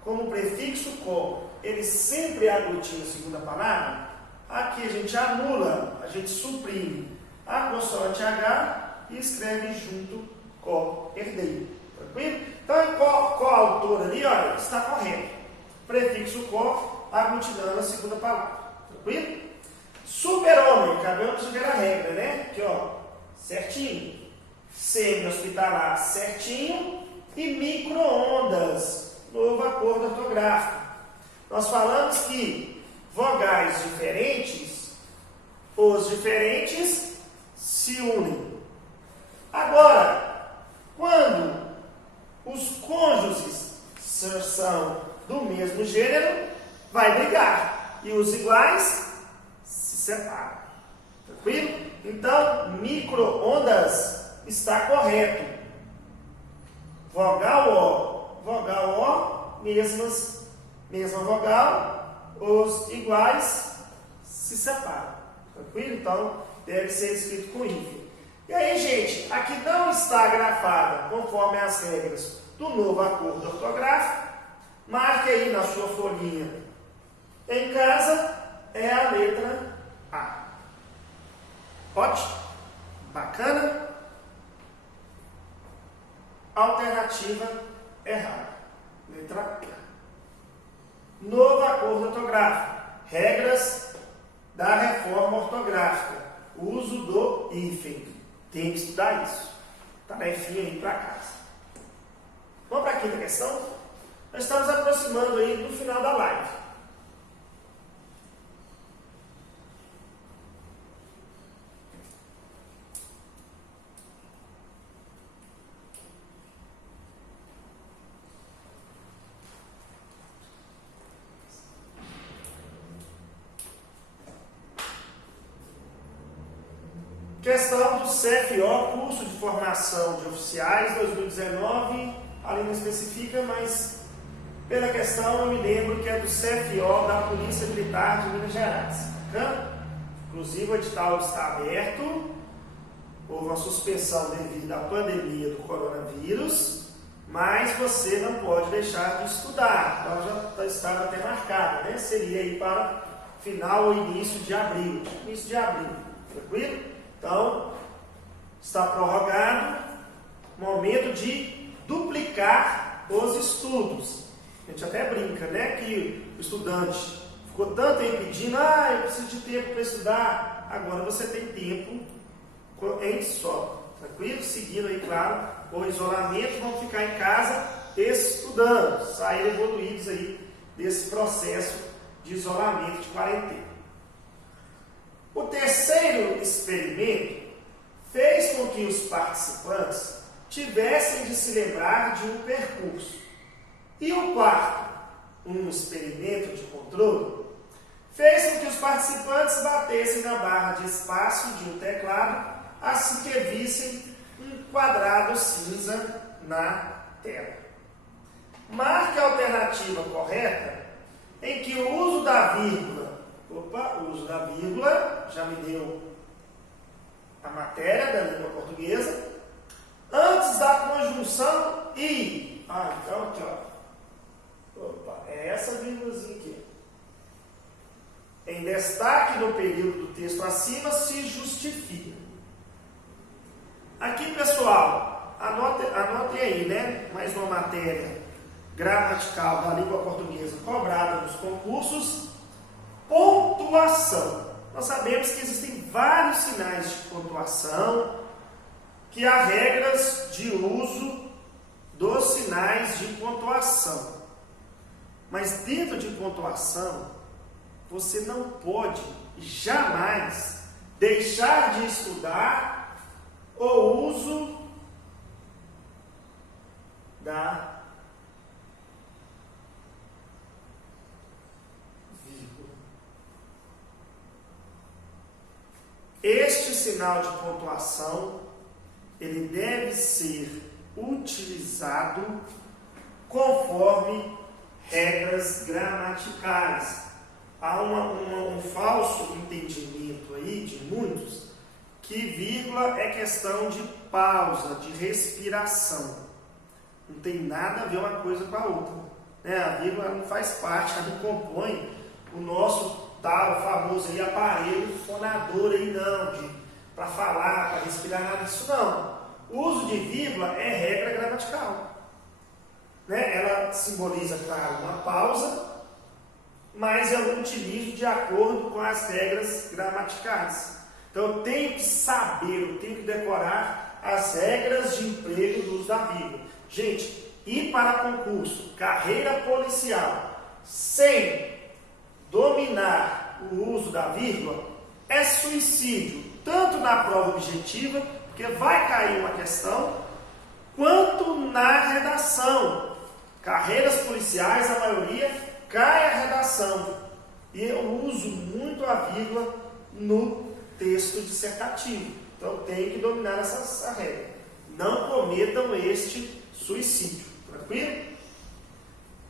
como o prefixo có, ele sempre aglutina a segunda palavra, aqui a gente anula, a gente suprime a consoante H e escreve junto có, herdeiro. Tranquilo? Então, qual autor ali, olha, está correto. Prefixo có aglutinando a segunda palavra. Tranquilo? Super-homem, acabamos de ver a regra, né? Aqui, ó, certinho. Semi-hospitalar, certinho. E micro-ondas, novo acordo ortográfico. Nós falamos que vogais diferentes, os diferentes se unem. Agora, quando os cônjuges são do mesmo gênero, vai brigar. E os iguais se separam. Tranquilo? Então, micro-ondas está correto. Vogal O, mesma vogal, os iguais se separam. Tranquilo? Então, deve ser escrito com hífen. E aí, gente, aqui não está grafada conforme as regras do novo acordo ortográfico. Marque aí na sua folhinha em casa, é a letra A. Ótimo? Bacana? Alternativa errada. Letra A. Novo acordo ortográfico. Regras da reforma ortográfica. uso do hífen. Tem que estudar isso. Tarefinha aí para casa. Vamos para a quinta questão? Nós estamos aproximando aí do final da live. Questão do CFO, Curso de Formação de Oficiais 2019, ali não especifica, mas pela questão eu me lembro que é do CFO da Polícia Militar de Minas Gerais. Inclusive o edital está aberto, houve uma suspensão devido à pandemia do coronavírus, mas você não pode deixar de estudar, então já está até marcado, né? Seria aí para final ou início de abril, tranquilo? Então, está prorrogado, momento de duplicar os estudos. A gente até brinca, né, que o estudante ficou tanto aí pedindo, eu preciso de tempo para estudar. Agora você tem tempo em só, tranquilo? Seguindo aí, claro, o isolamento, vão ficar em casa estudando, sair evoluídos aí desse processo de isolamento, de quarentena. O terceiro experimento fez com que os participantes tivessem de se lembrar de um percurso. E o quarto, um experimento de controle, fez com que os participantes batessem na barra de espaço de um teclado assim que vissem um quadrado cinza na tela. Marque a alternativa correta em que o uso da vírgula o uso da vírgula já me deu a matéria da língua portuguesa. Antes da conjunção e. Então aqui, ó. É essa vírgulazinha aqui. Em destaque no período do texto acima se justifica. Aqui, pessoal, anotem aí, né? Mais uma matéria gramatical da língua portuguesa cobrada nos concursos. Pontuação. Nós sabemos que existem vários sinais de pontuação, que há regras de uso dos sinais de pontuação. Mas dentro de pontuação, você não pode jamais deixar de estudar o uso da este sinal de pontuação, ele deve ser utilizado conforme regras gramaticais. Há um falso entendimento aí de muitos que vírgula é questão de pausa, de respiração. Não tem nada a ver uma coisa com a outra, né? A vírgula não faz parte, ela não compõe o nosso tal famoso aí aparelho fonador aí não, para falar, para respirar, nada disso não. O uso de vírgula é regra gramatical, né? Ela simboliza, claro, uma pausa, mas eu utilizo de acordo com as regras gramaticais. Então eu tenho que saber, eu tenho que decorar as regras de emprego do uso da vírgula. Gente, ir para concurso, carreira policial, sem dominar o uso da vírgula é suicídio, tanto na prova objetiva, porque vai cair uma questão, quanto na redação. Carreiras policiais, a maioria, cai a redação. E eu uso muito a vírgula no texto dissertativo. Então tem que dominar essa regra. Não cometam este suicídio. Tranquilo?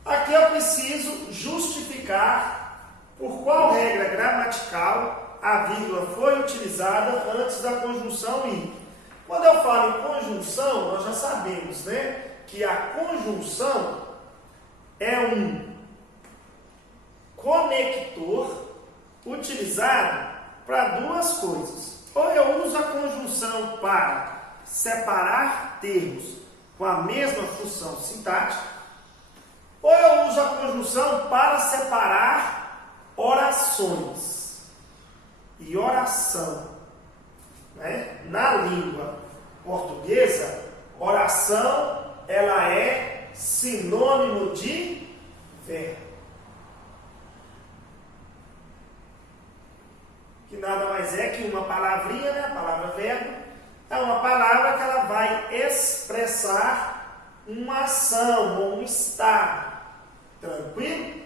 Aqui eu preciso justificar por qual regra gramatical a vírgula foi utilizada antes da conjunção e. Quando eu falo em conjunção, nós já sabemos, né, que a conjunção é um conector utilizado para duas coisas. Ou eu uso a conjunção para separar termos com a mesma função sintática, ou eu uso a conjunção para separar orações. E oração né? Na língua portuguesa, oração ela é sinônimo de verbo. Que nada mais é que uma palavrinha, né? A palavra verbo é uma palavra que ela vai expressar uma ação ou um estado. Tranquilo?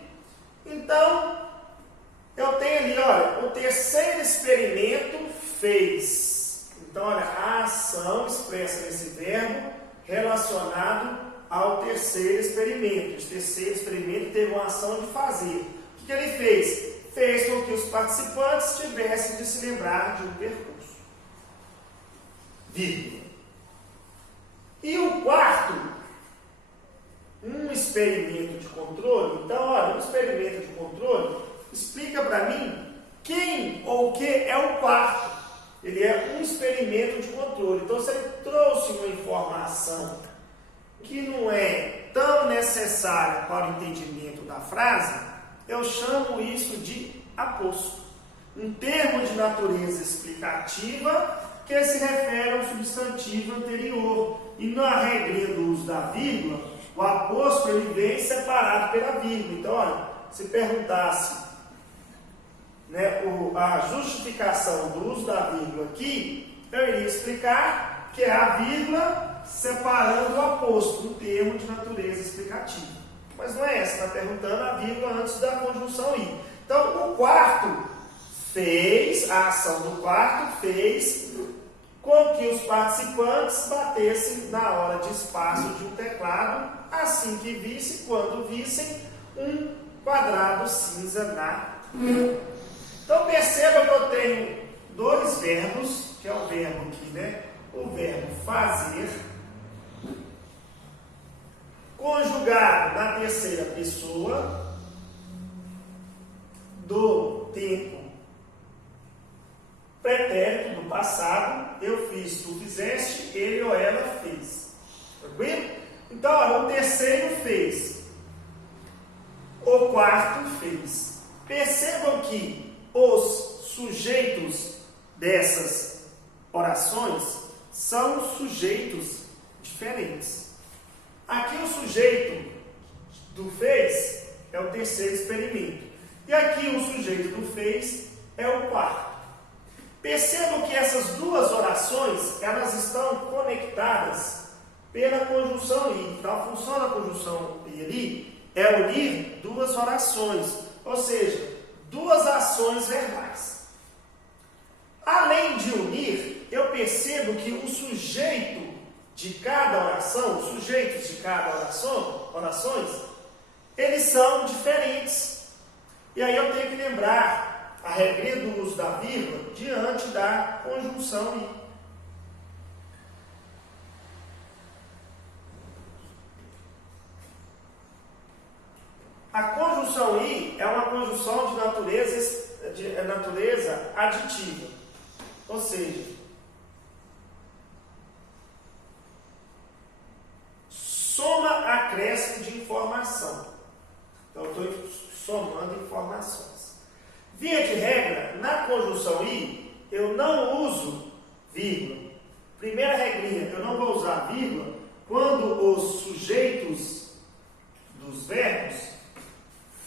Então, eu tenho ali, olha, o terceiro experimento fez. Então, olha, a ação expressa nesse verbo relacionado ao terceiro experimento. O terceiro experimento teve uma ação de fazer. O que ele fez? Fez com que os participantes tivessem de se lembrar de um percurso. Vírgula. E o quarto, um experimento de controle. Então, olha, um experimento de controle explica para mim quem ou o que é o quarto. Ele é um experimento de controle. Então, se ele trouxe uma informação que não é tão necessária para o entendimento da frase, eu chamo isso de aposto. Um termo de natureza explicativa que se refere ao substantivo anterior. E na regrinha do uso da vírgula, o aposto ele vem separado pela vírgula. Então, olha, se perguntasse, né, a justificação do uso da vírgula aqui, eu iria explicar que é a vírgula separando o aposto, um termo de natureza explicativa. Mas não é essa, está perguntando a vírgula antes da conjunção i. Então, o quarto fez, a ação do quarto fez com que os participantes batessem na hora de espaço de um teclado, assim que vissem, quando vissem, um quadrado cinza na tela. Então, perceba que eu tenho dois verbos, que é o verbo aqui, né? O verbo fazer, conjugado na terceira pessoa do tempo pretérito do passado. Eu fiz, tu fizeste, ele ou ela fez. Tranquilo? Então, olha, o terceiro fez. O quarto fez. Percebam que os sujeitos dessas orações são sujeitos diferentes. Aqui o sujeito do fez é o terceiro experimento. E aqui o sujeito do fez é o quarto. Percebam que essas duas orações, elas estão conectadas pela conjunção i. Então, a função da conjunção i ali é unir duas orações, ou seja, duas ações verbais. Além de unir, eu percebo que o sujeito de cada oração, os sujeitos de cada orações, eles são diferentes. E aí eu tenho que lembrar a regra do uso da vírgula diante da conjunção i. A conjunção i é uma conjunção de natureza aditiva, ou seja, soma acréscimo de informação. Então, eu estou somando informações. Via de regra, na conjunção i, eu não uso vírgula. Primeira regrinha, eu não vou usar vírgula quando os sujeitos dos verbos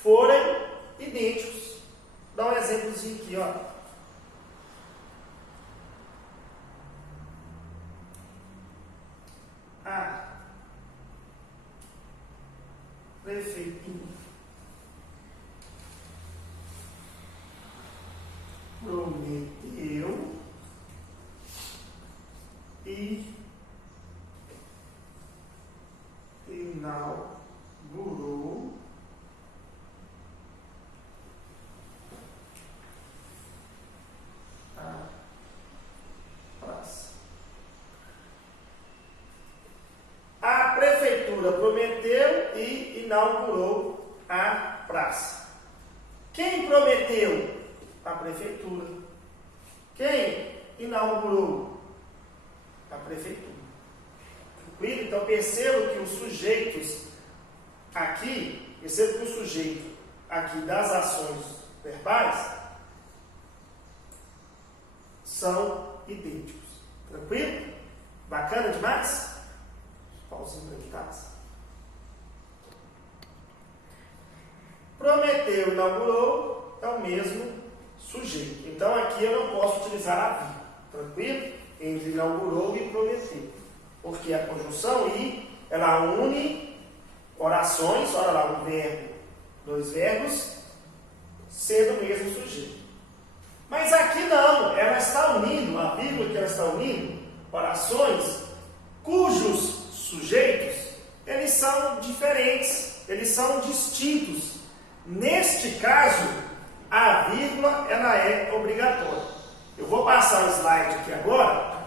forem idênticos. Dá um exemplozinho aqui, ó. A prefeitura prometeu e inaugurou a praça. A prefeitura prometeu e inaugurou a praça. Quem prometeu? A prefeitura. Quem inaugurou? A prefeitura. Tranquilo? Então percebo que os sujeitos aqui, percebo que o sujeito aqui das ações verbais são idênticos. Tranquilo? Bacana demais? Pauzinho para editar. Prometeu, inaugurou, é o mesmo sujeito. Então aqui eu não posso utilizar a vírgula. Tranquilo? Entre inaugurou e prometeu. Porque a conjunção I, ela une orações, olha lá, um verbo, dois verbos, sendo o mesmo sujeito. Mas aqui não, ela está unindo, a vírgula que ela está unindo, orações cujos sujeitos, eles são diferentes, eles são distintos. Neste caso, a vírgula, ela é obrigatória. Eu vou passar o slide aqui agora,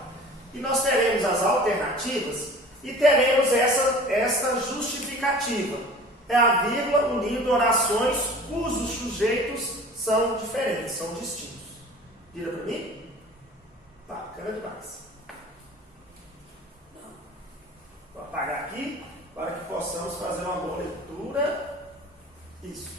e nós teremos as alternativas, e teremos essa justificativa. É a vírgula unindo orações cujos sujeitos são diferentes, são distintos. Vira para mim? Bacana demais. Vou apagar aqui para que possamos fazer uma boa leitura. Isso.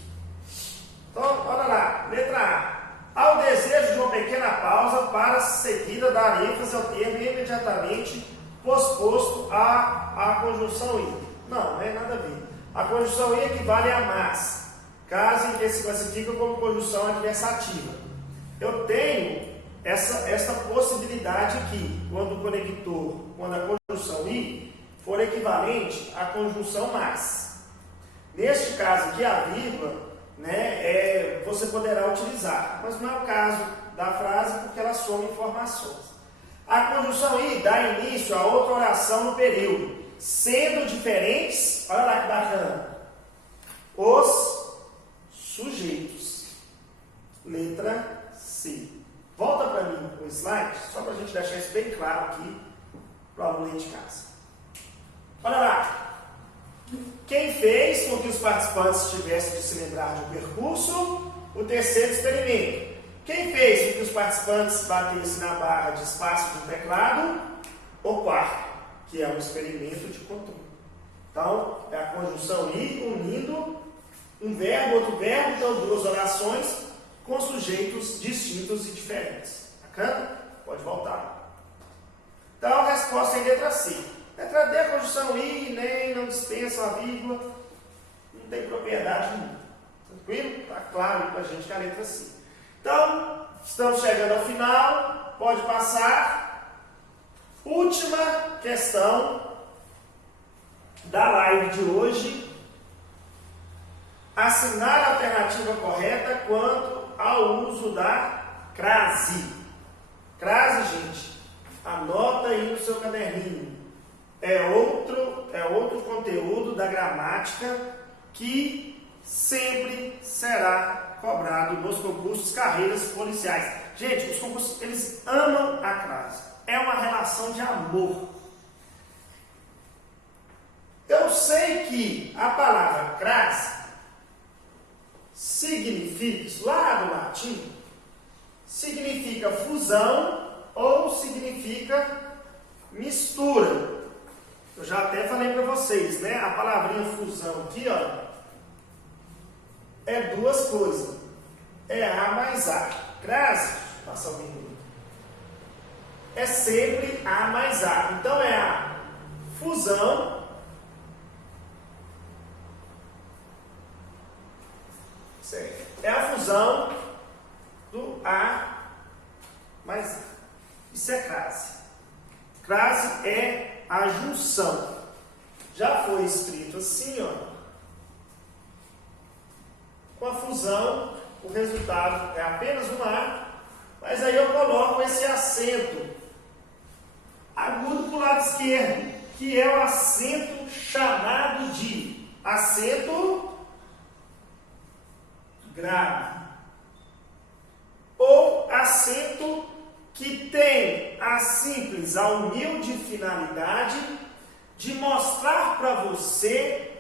Então, olha lá. Letra A. Ao desejo de uma pequena pausa para seguida dar ênfase ao termo imediatamente posposto à conjunção I. Não é nada a ver. A conjunção I equivale a mas, caso em que se classifica como conjunção adversativa. Eu tenho esta possibilidade aqui, quando o conector, quando a conjunção I for equivalente à conjunção mas. Neste caso aqui, a vírgula, você poderá utilizar, mas não é o caso da frase porque ela soma informações. A conjunção I dá início a outra oração no período, sendo diferentes, olha lá que bacana, os sujeitos. Letra C. Volta para mim o slide, só para a gente deixar isso bem claro aqui para o aluno de casa. Olha lá. Quem fez com que os participantes tivessem de se lembrar de um percurso? O terceiro experimento. Quem fez com que os participantes batessem na barra de espaço de um teclado? O quarto, que é um experimento de controle. Então, é a conjunção I unindo um verbo, outro verbo, então duas orações com sujeitos distintos e diferentes. Bacana? Pode voltar. Então, a resposta é em letra C. Letra D, a conjunção I, nem, não dispensa a vírgula, não tem propriedade nenhuma. Tranquilo? Está claro para a gente que é a letra C. Então, estamos chegando ao final, pode passar. Última questão da live de hoje. Assinar a alternativa correta quanto ao uso da crase. Crase, gente, anota aí no seu caderninho. É outro conteúdo da gramática que sempre será cobrado nos concursos carreiras policiais. Gente, os concursos, eles amam a crase. É uma relação de amor. Eu sei que a palavra crase significa, isso lá do latim, significa fusão ou significa mistura. Eu já até falei para vocês, né? A palavrinha fusão aqui, ó, é duas coisas. É A mais A. Crase, passa o minuto. É sempre A mais A. Então é a fusão é a fusão do A mais A. Isso é crase. Crase é a junção. Já foi escrito assim, ó. Com a fusão, o resultado é apenas um A, mas aí eu coloco esse acento agudo para o lado esquerdo, que é o acento chamado de acento grave, ou acento que tem a simples, a humilde finalidade de mostrar para você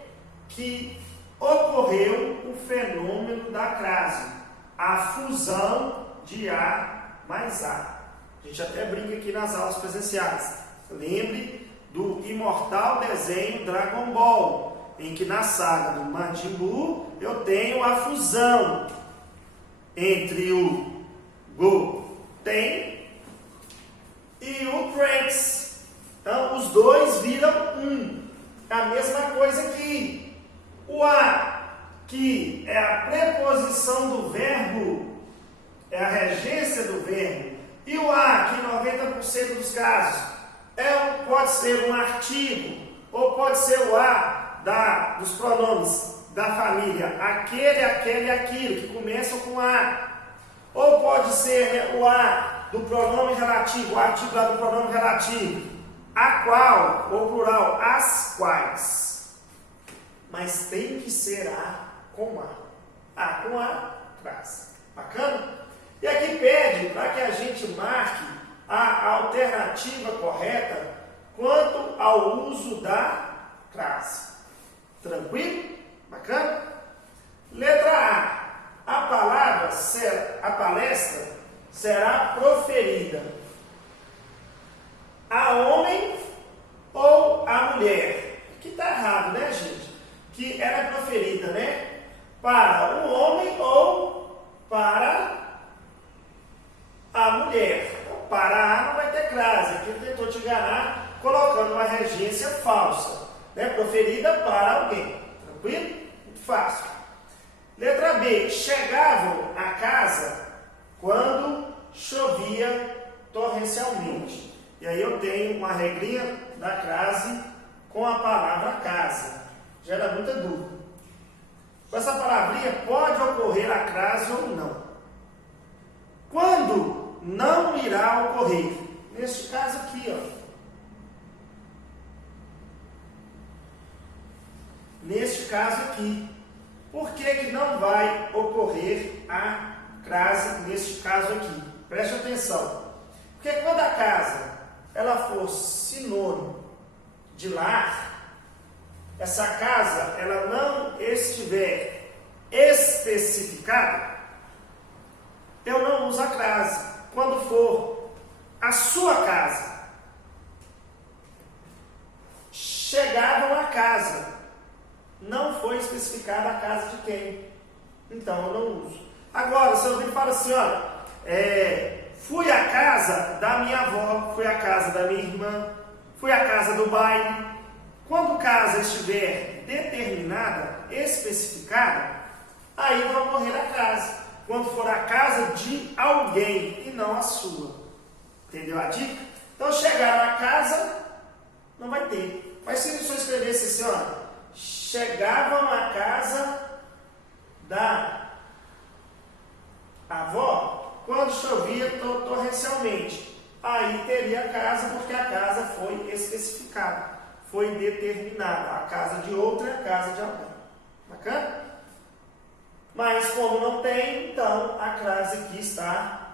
que ocorreu o fenômeno da crase, a fusão de A mais A. A gente até brinca aqui nas aulas presenciais. Lembre do imortal desenho Dragon Ball, em que na saga do Majin Buu eu tenho a fusão entre o Goten drinks. Então, os dois viram um. A mesma coisa aqui. O a, que é a preposição do verbo, é a regência do verbo, e o a, que em 90% dos casos pode ser um artigo, ou pode ser o a dos pronomes da família, aquele, aquele e aquilo, que começam com a. Ou pode ser o a do pronome relativo, o artigo lá do pronome relativo, a qual, ou plural, as quais. Mas tem que ser a com a. A com a, crase. Bacana? E aqui pede para que a gente marque a alternativa correta quanto ao uso da crase. Tranquilo? Bacana? Letra A. A palestra será proferida a homem ou a mulher. Aqui está errado, né, gente? Que ela é proferida, né? Para o homem ou para a mulher. Então, para A não vai ter crase. Aqui ele tentou te enganar colocando uma regência falsa, né? Proferida para alguém. Tranquilo? Muito fácil. Letra B. Chegavam a casa quando chovia torrencialmente. E aí eu tenho uma regrinha da crase com a palavra casa. Gera muita dúvida. Com essa palavrinha pode ocorrer a crase ou não. Quando não irá ocorrer? Neste caso aqui, ó. Neste caso aqui. Por que não vai ocorrer a crase neste caso aqui? Preste atenção. Porque quando a casa ela for sinônimo de lar, essa casa ela não estiver especificada, eu não uso a crase. Quando for a sua casa, chegavam a casa, não foi especificada a casa de quem, então eu não uso. Agora, se alguém fala assim, olha, fui à casa da minha avó, fui à casa da minha irmã, fui à casa do baile. Quando casa estiver determinada, especificada, aí vai ocorrer a crase. Quando for a casa de alguém e não a sua. Entendeu a dica? Então, chegaram a casa, não vai ter. Mas se eu escrevesse assim, ó, chegavam à casa da avó quando chovia torrencialmente. Aí teria a casa, porque a casa foi especificada, foi determinada. A casa de outra é a casa de alguém. Bacana? Mas como não tem, então a crase aqui está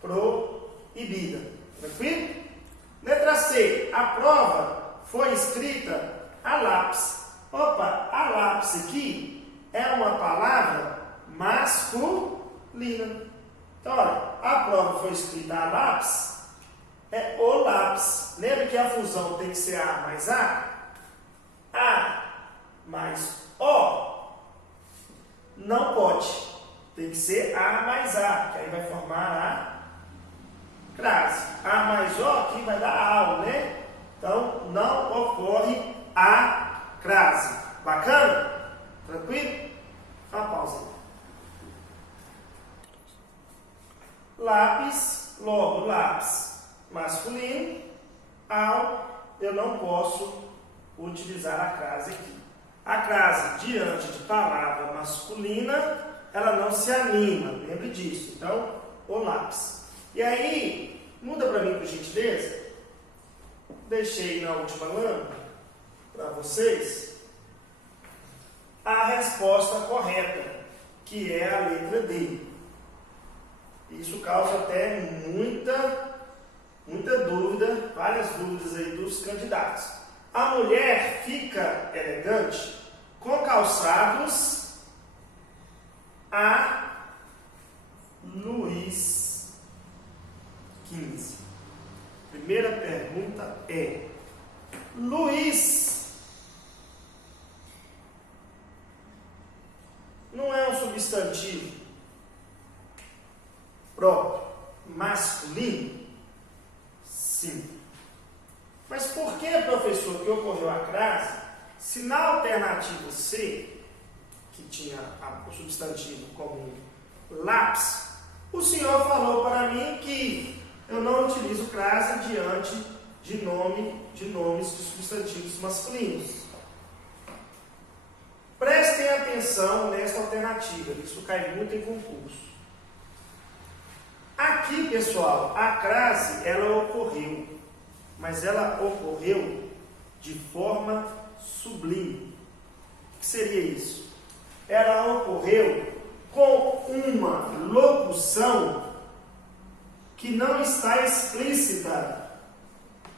proibida. Tranquilo? Letra C. A prova foi escrita a lápis. Opa, a lápis aqui é uma palavra masculina. Então, olha, a prova foi escrita a lápis, é o lápis. Lembra que a fusão tem que ser A mais A? A mais O. Não pode. Tem que ser A mais A, que aí vai formar a crase. A mais O aqui vai dar AU, né? Então, não ocorre a crase. Bacana? Tranquilo? Uma pausa. Lápis, logo lápis masculino, eu não posso utilizar a crase aqui. A crase diante de palavra masculina, ela não se anima, lembre disso. Então, o lápis. E aí, muda para mim, por gentileza. Deixei na última lâmina para vocês a resposta correta, que é a letra D. Isso causa até muita dúvida, várias dúvidas aí dos candidatos. A mulher fica elegante com calçados a Luís XV. Primeira pergunta é: Luís não é um substantivo próprio masculino? Sim. Mas por que, professor, que ocorreu a crase, se na alternativa C, que tinha o substantivo como lápis, o senhor falou para mim que eu não utilizo crase diante de nomes de substantivos masculinos. Prestem atenção nesta alternativa, isso cai muito em concurso. Aqui, pessoal, a crase, ela ocorreu, mas ela ocorreu de forma sublime. O que seria isso? Ela ocorreu com uma locução que não está explícita.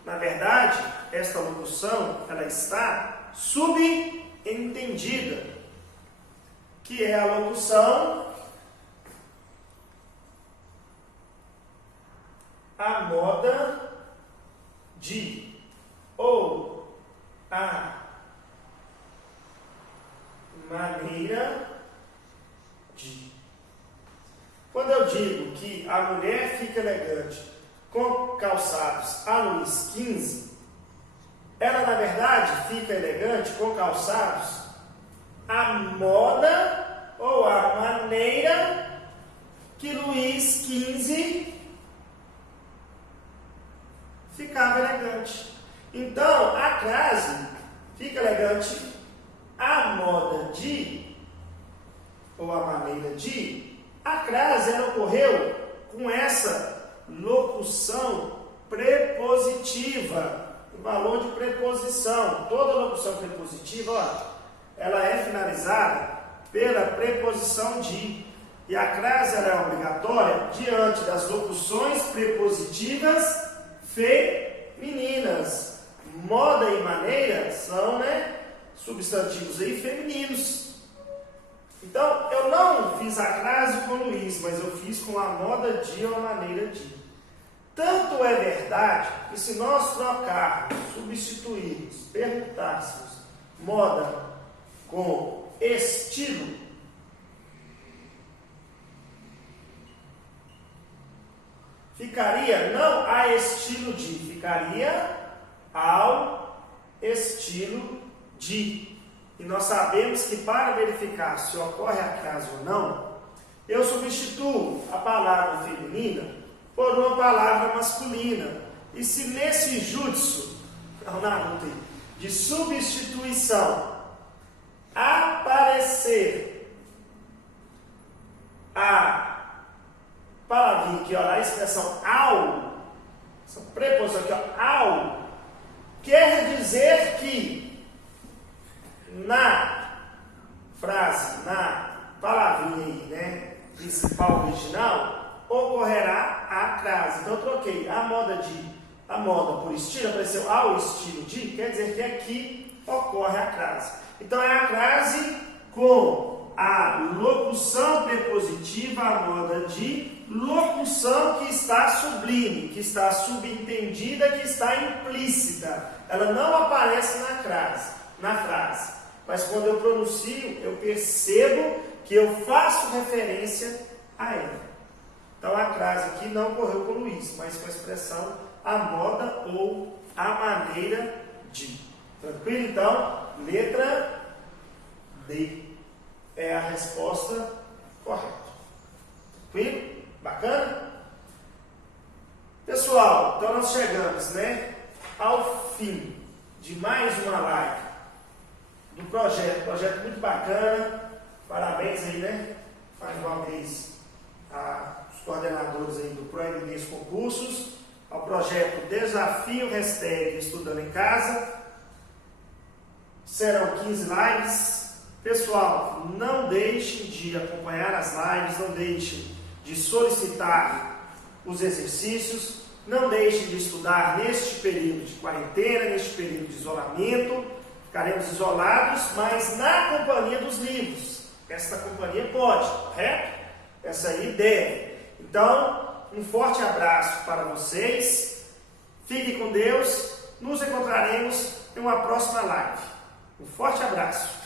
Na verdade, esta locução, ela está subentendida, que é a locução a moda de, ou a maneira de. Quando eu digo que a mulher fica elegante com calçados a Luís XV, ela na verdade fica elegante com calçados a moda ou a maneira que Luís XV ficava elegante. Então, a crase fica elegante a moda de, ou a maneira de. A crase ela ocorreu com essa locução prepositiva, o valor de preposição. Toda locução prepositiva, ó, ela é finalizada pela preposição de. E a crase ela é obrigatória diante das locuções prepositivas femininas. Moda e maneira são, substantivos aí femininos. Então, eu não fiz a crase com Luiz, mas eu fiz com a moda de ou a maneira de. Tanto é verdade que se nós trocarmos, substituirmos, perguntássemos moda com estilo, ficaria não a estilo de, ficaria ao estilo de. E nós sabemos que para verificar se ocorre a crase ou não, eu substituo a palavra feminina por uma palavra masculina. E se nesse júdice, na luta de substituição, aparecer a palavrinha aqui, ó, a expressão ao, essa preposição aqui, ó, ao, quer dizer que na frase, na palavrinha aí, principal original, ocorrerá a crase. Então eu troquei a moda por estilo, apareceu ao estilo de, quer dizer que aqui ocorre a crase. Então é a crase com a locução prepositiva, a moda de, locução que está sublime, que está subentendida, que está implícita. Ela não aparece na frase. Mas quando eu pronuncio, eu percebo que eu faço referência a ela. Então a crase aqui não ocorreu com Luiz, mas com a expressão a moda ou a maneira de. Tranquilo? Então, letra D é a resposta correta. Tranquilo? Bacana? Pessoal, então nós chegamos, ao fim de mais uma live do projeto muito bacana. Parabéns aí, mais uma vez aos coordenadores aí do Proeminência Concursos, ao projeto Desafio Hashtag Estudando em Casa. Serão 15 lives. Pessoal, não deixem de acompanhar as lives, não deixem de solicitar os exercícios, não deixem de estudar neste período de quarentena, neste período de isolamento. Ficaremos isolados, mas na companhia dos livros. Esta companhia pode, correto? Essa aí deve. Então, um forte abraço para vocês. Fiquem com Deus. Nos encontraremos em uma próxima live. Um forte abraço.